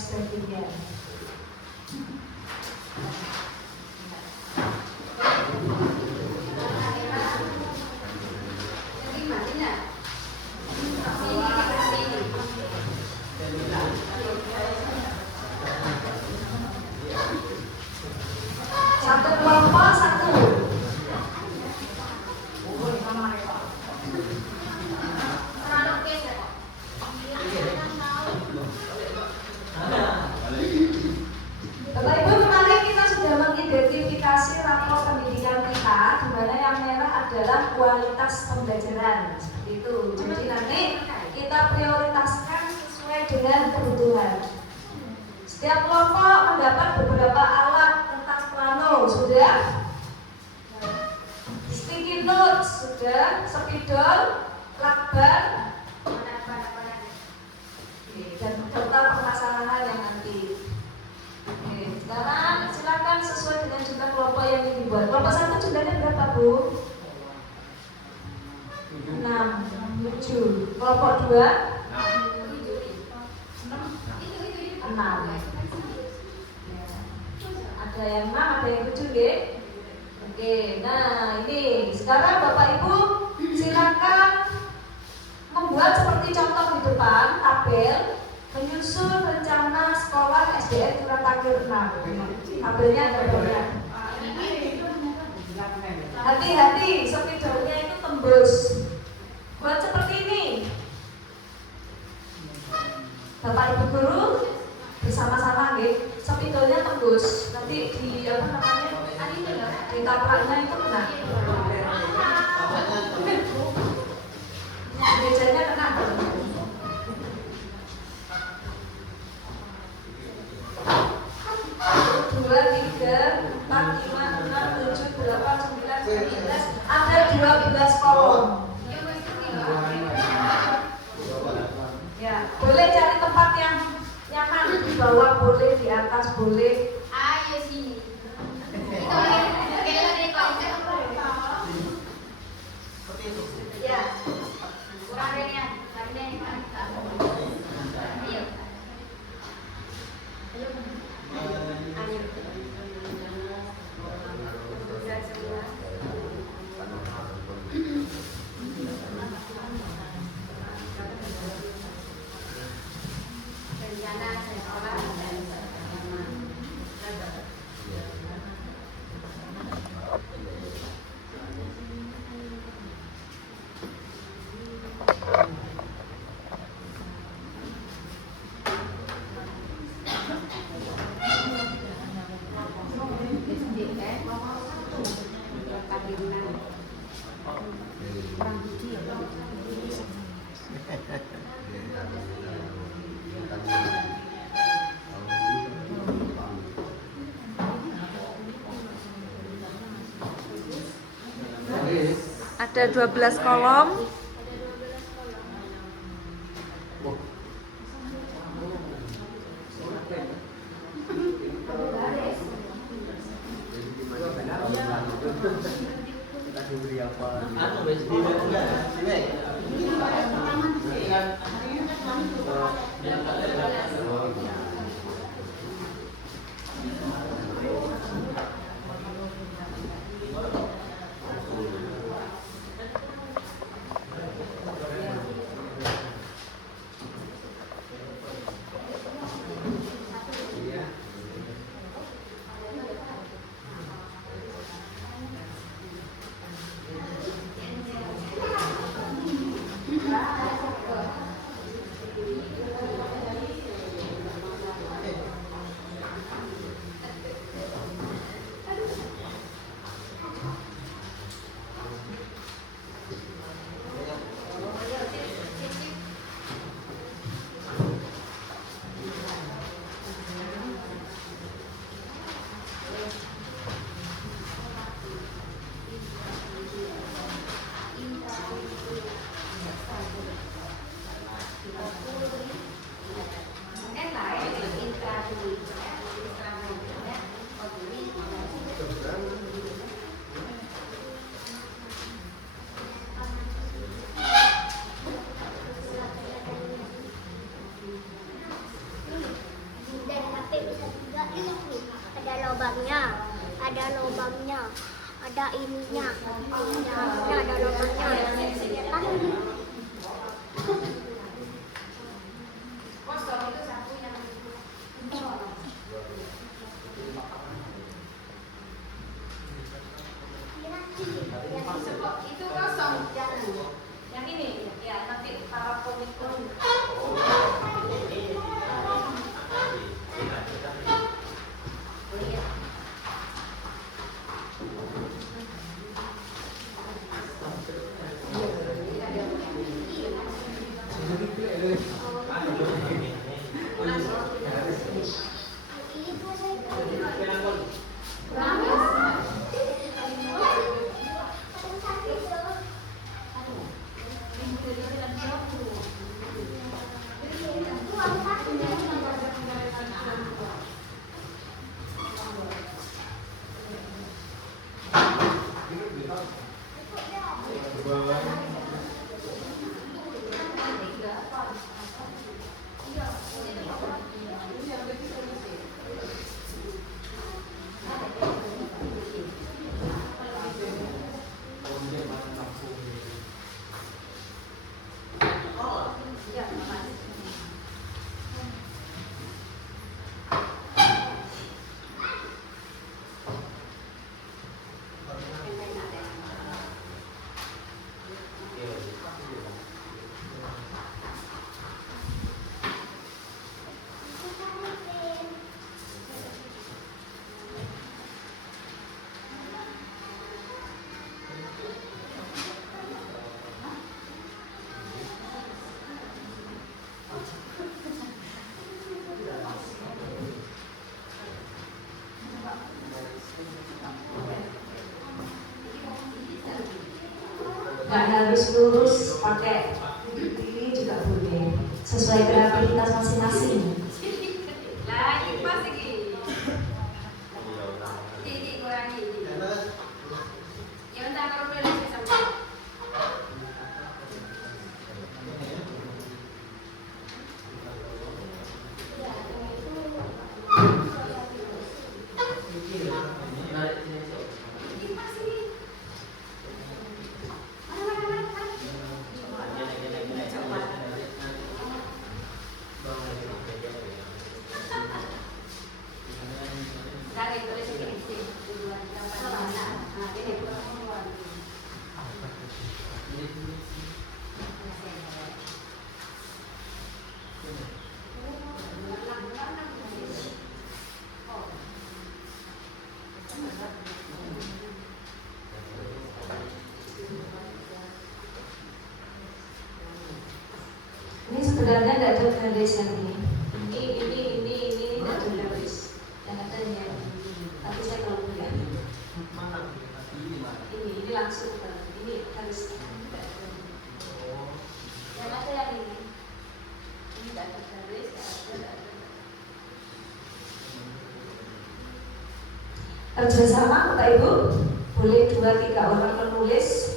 sebagainya. Satu kelompok satu. Bapak Ibu, kemarin kita sudah mengidentifikasi rapor pendidikan kita, di mana yang merah adalah kualitas pembelajaran. Seperti itu. Jadi nanti kita prioritaskan sesuai dengan kebutuhan. Setiap kelompok mendapat beberapa alat tentang plano, sudah? Sticky notes, sudah? Spidol, lakban, dan daftar permasalahan yang nanti. Oke, sekarang silakan sesuai dengan jumlah kelompok yang dibuat. Kelompok 1 jumlahnya berapa, Bu? 6, 7. Kelompok 2? 6. Ada yang 6, ada yang 7, nggih? Oke, nah ini sekarang Bapak Ibu silakan membuat seperti contoh di depan tabel menyusun rencana sekolah SDN Kelurahan Takir 6. Tabelnya ada banyak. Hati-hati, spidolnya itu tembus. Buat seperti ini. Bapak Ibu guru bersama-sama nggih, spidolnya tembus. Nanti di apa namanya? Di taplaknya itu kena. Mejanya kena. 2, 3, 4, 5, 6, 7, 8, 9, 11. Ada 12 kolom. Ya, boleh cari tempat yang nyaman, di bawah boleh, di atas boleh. Ayo sini. Ya. Kurang renyah, Ayo. Rencana sekolah dan Ada 12 kolom. dalamnya ada ininya, di dalamnya ada nomornya. Lihat ini. Kosong itu satu yang itu kosong jangan. Yang ini ya nanti para komikon. Nggak harus lurus pakai ini juga boleh sesuai kreativitas masing-masing. lah ini pas lagi. Ini kurangi. Ya udah kalau boleh sama. Ini sebenarnya tidak ada garis yang ini. Ini tidak ada garis. Yang ada ya. Tapi saya kalau punya. Ini langsung ke ini garis. Yang ada yang ini. Ini tidak ada garis. Kerjasama Bapak Ibu, boleh 2-3 orang menulis.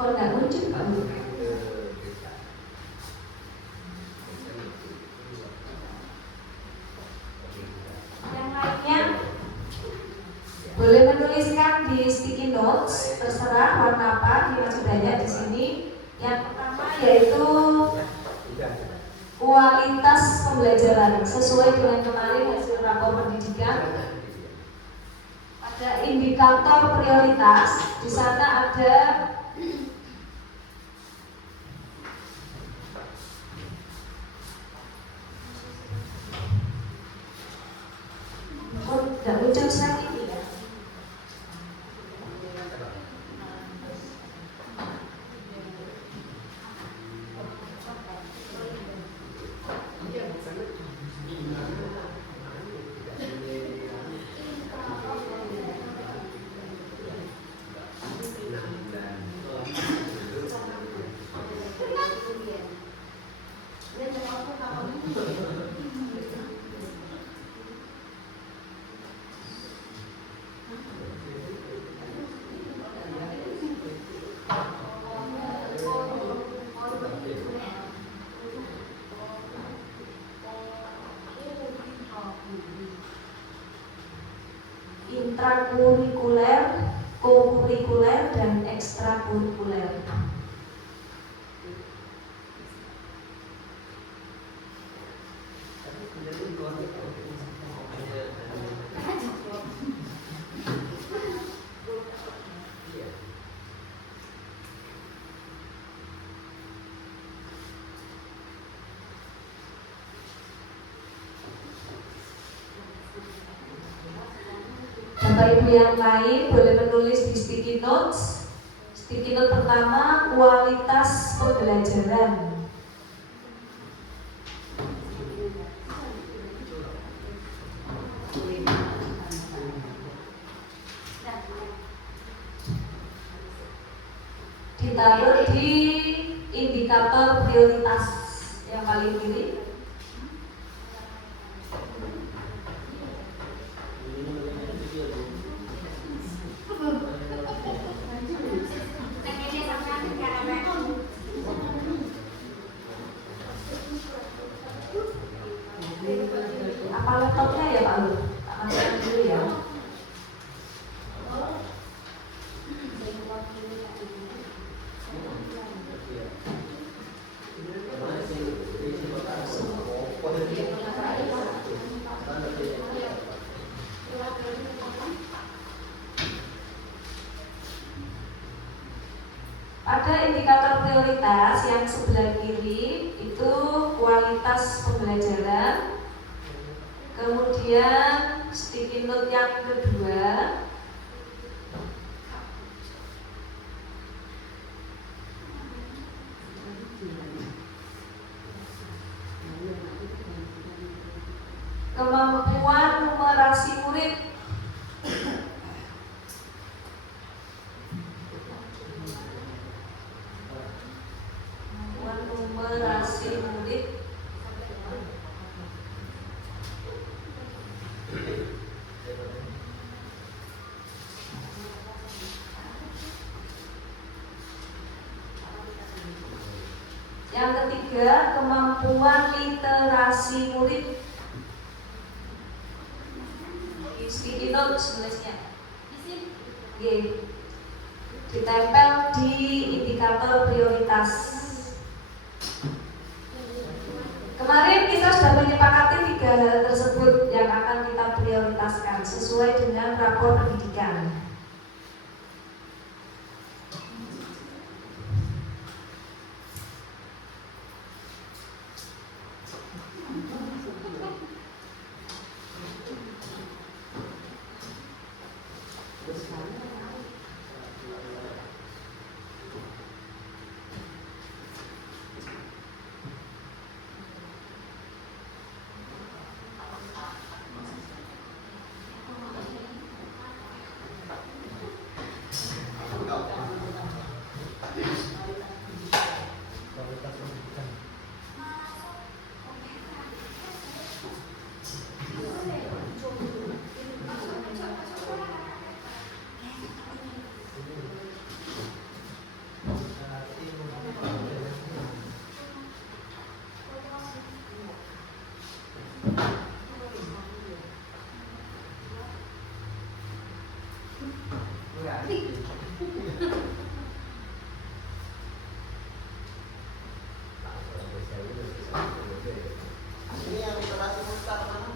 Kalau nggak lucu, Pak Bu. Boleh menuliskan di sticky notes, terserah warna apa, ini masih banyak di sini. Yang pertama yaitu kualitas pembelajaran sesuai dengan kemarin hasil rapor pendidikan. Ada indikator prioritas, di sana ada tidak lucu sekali ini ya. Intrakurikuler, kokurikuler, dan ekstrakurikuler. Bapak Ibu yang lain boleh menulis di sticky notes. Sticky note pertama, kualitas pembelajaran. Ditaruh di indikator prioritas yang paling kiri. Apa laptopnya ya Pak Lur? Tak matikan dulu ya. Pada indikator prioritas yang sebelah kiri itu kualitas pembelajaran. Kemudian sticky note yang kedua kemampuan numerasi murid. Kemampuan numerasi murid. Yang ketiga, kemampuan literasi murid. Di sticky notes tulisnya. Ditempel di indikator prioritas. Kemarin kita sudah menyepakati 3 hal tersebut yang akan kita prioritaskan sesuai dengan rapor pendidikan. ngerti. Ini yang literasi Ustaz mana?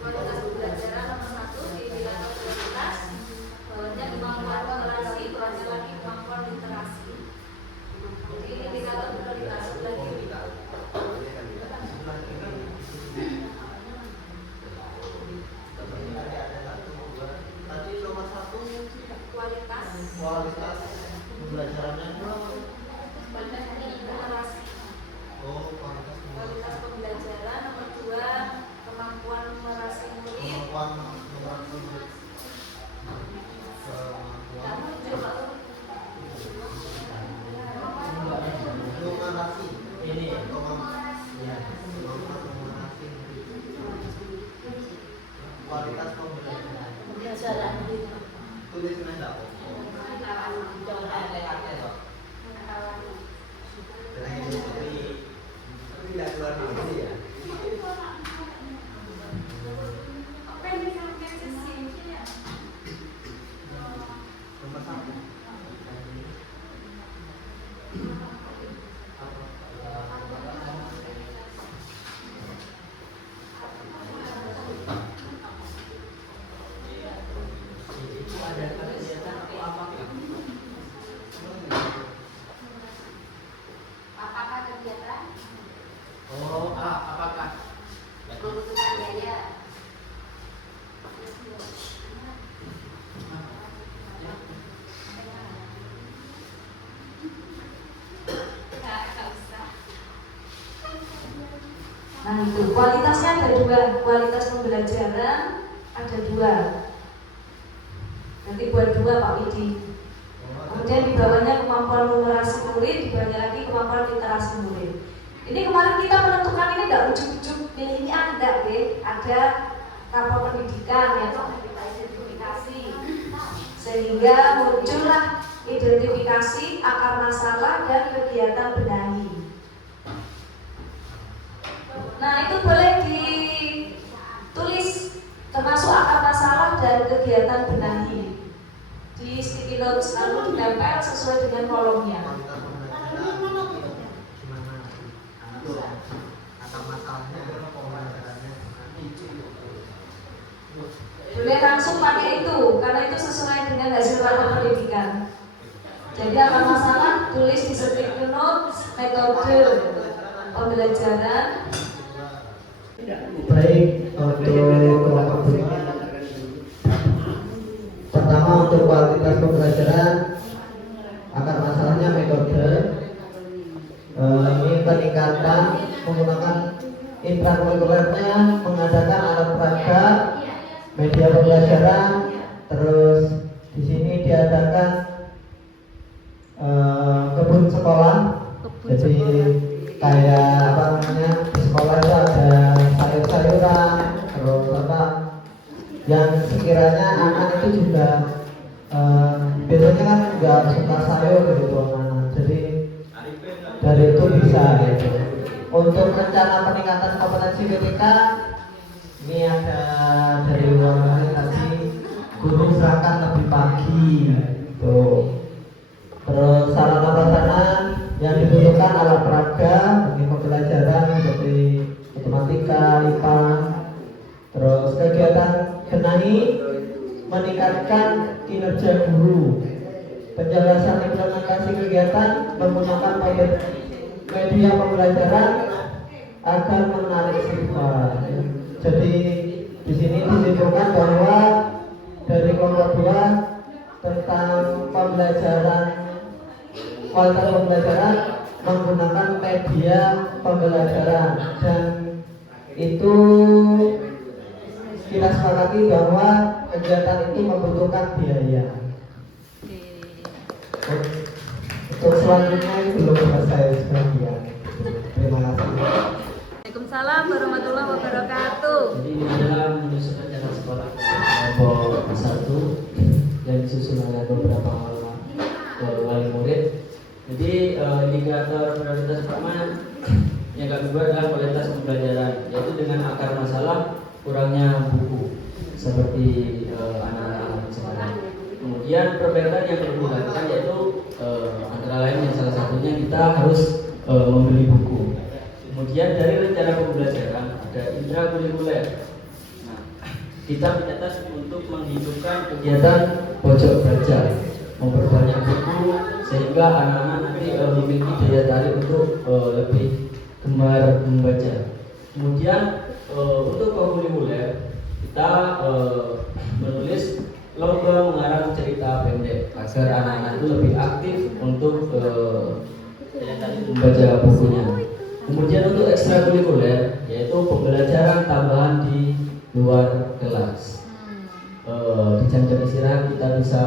Kualitas pembelajaran nomor 1 di indikator kualitas bahwanya kemampuan literasi, kurangnya lagi kemampuan literasi. Jadi indikator kualitas sebelah kiri. Tadi nomor 1 Kualitas kualitas pembelajarannya. kualitas literasi. Oh, kualitas Kualitas pembelajaran nomor 2 kemampuan numerasi murid. kemampuan numerasi murid. Kamu coba Numerasi. Ini kemampuan numerasi murid. Kualitas pembelajaran. pembelajaran Tulisnya enggak apa. Tidak keluar dulu ya. Nomor 1. apakah kegiatan Oh, apakah? membutuhkan biaya? Nggak usah. Nah itu kualitasnya ada dua, kualitas pembelajaran ada dua. Nanti buat dua Pak Widi. Kemudian di bawahnya kemampuan numerasi murid, di bawahnya lagi kemampuan literasi murid. Ini kemarin kita menentukan ini tidak ujuk-ujuk pilihnya ada deh, ada kapal pendidikan ya toh kita identifikasi sehingga muncullah identifikasi akar masalah dan kegiatan benahi. Nah itu boleh ditulis termasuk akar masalah dan kegiatan benahi di sticky notes lalu ditempel sesuai dengan kolomnya. Kualitas pembelajaran gimana? Itu akar masalahnya pembelajarannya. Boleh langsung pakai itu karena itu sesuai dengan hasil rapor pendidikan. Jadi akar masalah tulis di sticky notes metode pembelajaran. Baik, untuk kelompok berikut. Pertama untuk kualitas pembelajaran, akar masalahnya metode. Ini peningkatan menggunakan intrakurikulernya, mengadakan alat peraga, media pembelajaran, terus di sini diadakan kebun sekolah. Jadi kayak apa namanya di sekolah itu ada sayur-sayuran, terus apa yang sekiranya anak itu juga biasanya kan nggak suka sayur gitu anak. Jadi dari itu bisa gitu. Untuk rencana peningkatan kompetensi BPK ini ada dari luar tadi guru berangkat lebih pagi tuh. Terus sarana prasarana yang dibutuhkan alat peraga bagi pembelajaran seperti matematika, IPA. Terus kegiatan benahi meningkatkan kinerja guru. Penjelasan implementasi kegiatan menggunakan media pembelajaran agar menarik siswa. Jadi di sini disimpulkan bahwa dari kelompok 2 tentang pembelajaran kualitas pembelajaran menggunakan media pembelajaran dan itu kita sepakati bahwa kegiatan itu membutuhkan biaya. Untuk selanjutnya ini belum selesai sebagian. Terima kasih. Waalaikumsalam warahmatullahi wabarakatuh. Jadi ini adalah menyusun rencana sekolah kelompok 1 yang disusun oleh beberapa wali murid. Jadi indikator prioritas pertama yang kami buat adalah kualitas pembelajaran, yaitu dengan akar masalah kurangnya buku seperti anak-anak sekarang. Kemudian perbaikan yang perlu dilakukan yaitu antara lain yang salah satunya kita harus membeli buku. Kemudian dari rencana pembelajaran ada intrakurikuler. Nah, kita mencatat untuk menghidupkan kegiatan pojok baca, memperbanyak buku sehingga anak-anak nanti memiliki daya tarik untuk lebih gemar membaca. Kemudian untuk kurikuler kita menulis lomba mengarang cerita pendek agar anak-anak itu lebih aktif untuk membaca bukunya. Kemudian untuk ekstrakurikuler yaitu pembelajaran tambahan di luar kelas. Di jam-jam istirahat kita bisa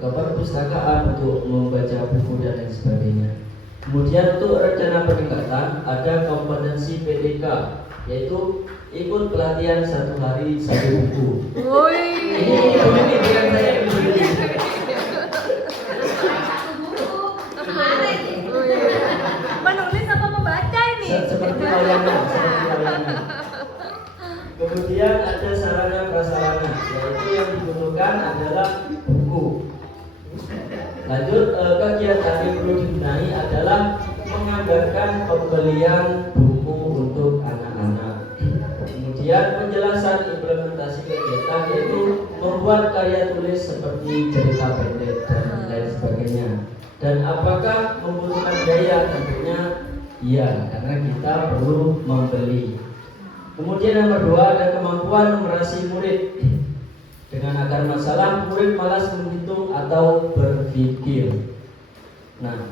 ke perpustakaan untuk membaca buku dan lain sebagainya. Kemudian untuk rencana peningkatan ada kompetensi PTK yaitu ikut pelatihan 1 hari 1 buku. Ini bukan saya yang beli. Menulis apa membaca ini? Seperti layangan. Kemudian ada sarana prasarana yaitu yang dibutuhkan adalah buku. Lanjut kegiatan yang perlu dibenahi adalah menganggarkan pembelian buku untuk anak-anak. Kemudian penjelasan implementasi kegiatan yaitu membuat karya tulis seperti cerita pendek dan lain sebagainya. Dan apakah membutuhkan biaya? Tentunya iya, karena kita perlu membeli. Kemudian yang kedua ada kemampuan numerasi murid. Dengan akar masalah, murid malas menghitung atau berpikir. Nah,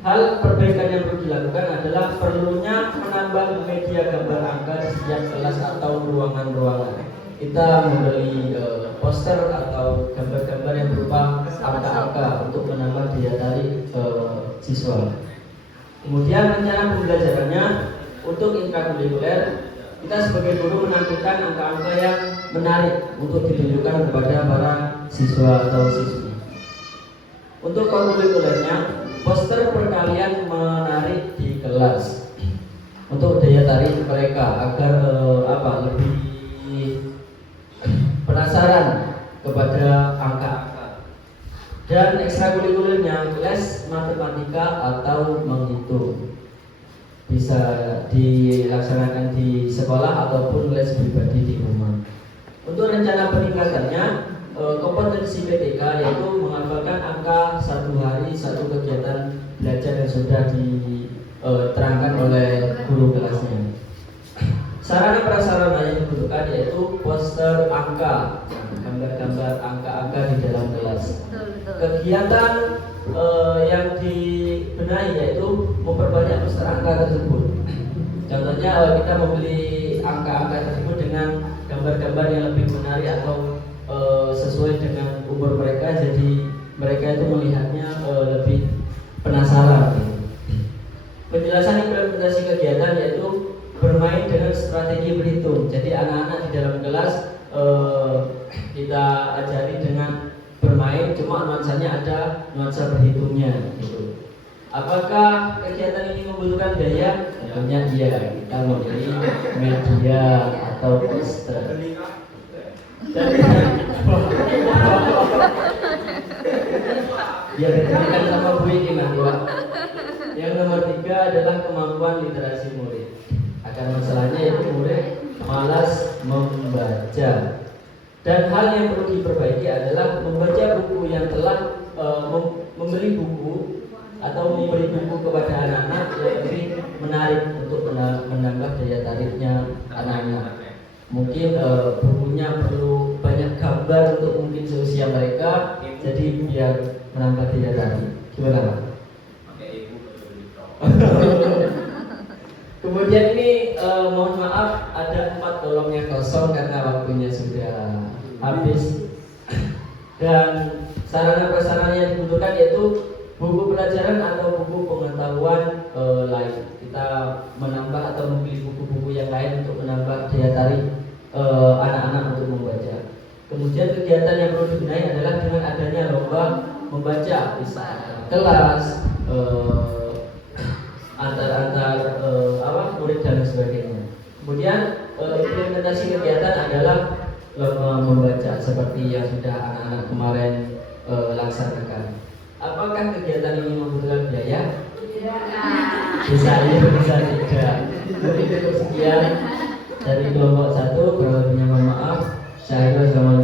hal perbaikan yang perlu dilakukan adalah perlunya menambah media gambar angka di setiap kelas atau ruangan-ruangan. Kita membeli poster atau gambar-gambar yang berupa angka-angka untuk menambah daya tarik siswa. Kemudian rencana pembelajarannya untuk intrakurikuler, kita sebagai guru menampilkan angka-angka yang menarik untuk ditunjukkan kepada para siswa atau siswi. Untuk kurikulernya, poster perkalian menarik di kelas untuk daya tarik mereka agar lebih penasaran kepada angka-angka. Dan ekstrakurikulernya les matematika atau menghitung, bisa dilaksanakan di sekolah ataupun les pribadi di rumah. Untuk rencana peningkatannya, kompetensi PTK yaitu menghafalkan angka 1 hari 1 kegiatan belajar yang sudah diterangkan oleh guru kelasnya. Sarana prasarana yang dibutuhkan yaitu poster angka, gambar-gambar angka-angka di dalam kelas. Kegiatan yang dibenahi yaitu memperbanyak poster angka tersebut. Contohnya kita membeli angka-angka tersebut dengan gambar-gambar yang lebih menarik atau sesuai dengan umur mereka, jadi mereka itu melihatnya lebih penasaran. Penjelasan implementasi kegiatan yaitu bermain dengan strategi berhitung. Jadi anak-anak di dalam kelas kita ajari dengan bermain, cuma nuansanya ada nuansa berhitungnya gitu. Apakah kegiatan ini membutuhkan biaya? Tentunya iya, kita membeli media atau poster. Ya berikan sama Bu ini nanti Pak. Yang nomor 3 adalah kemampuan literasi murid. Akan masalahnya yaitu murid malas membaca. Dan hal yang perlu diperbaiki adalah membaca buku yang telah membeli buku atau memberi buku kepada anak-anak yang lebih menarik untuk menambah daya tariknya anak-anak. Mungkin bukunya perlu banyak gambar untuk mungkin seusia mereka, jadi biar menambah daya tarik. Gimana Pak? Kemudian ini mohon maaf ada 4 kolom yang kosong karena waktunya sudah habis. Dan sarana prasarana yang dibutuhkan yaitu buku pelajaran atau buku pengetahuan lain. Kita menambah atau membeli buku-buku yang lain untuk menambah daya tarik anak-anak untuk membaca. Kemudian kegiatan yang perlu dibenahi adalah dengan adanya lomba membaca bisa kelas antar murid dan sebagainya. Kemudian implementasi kegiatan adalah lomba membaca seperti yang sudah anak-anak kemarin laksanakan. Apakah kegiatan ini membutuhkan biaya? Bisa iya, bisa tidak. Mungkin cukup sekian dari kelompok 1. Kurang lebihnya mohon maaf. Syahid, wassalamualaikum.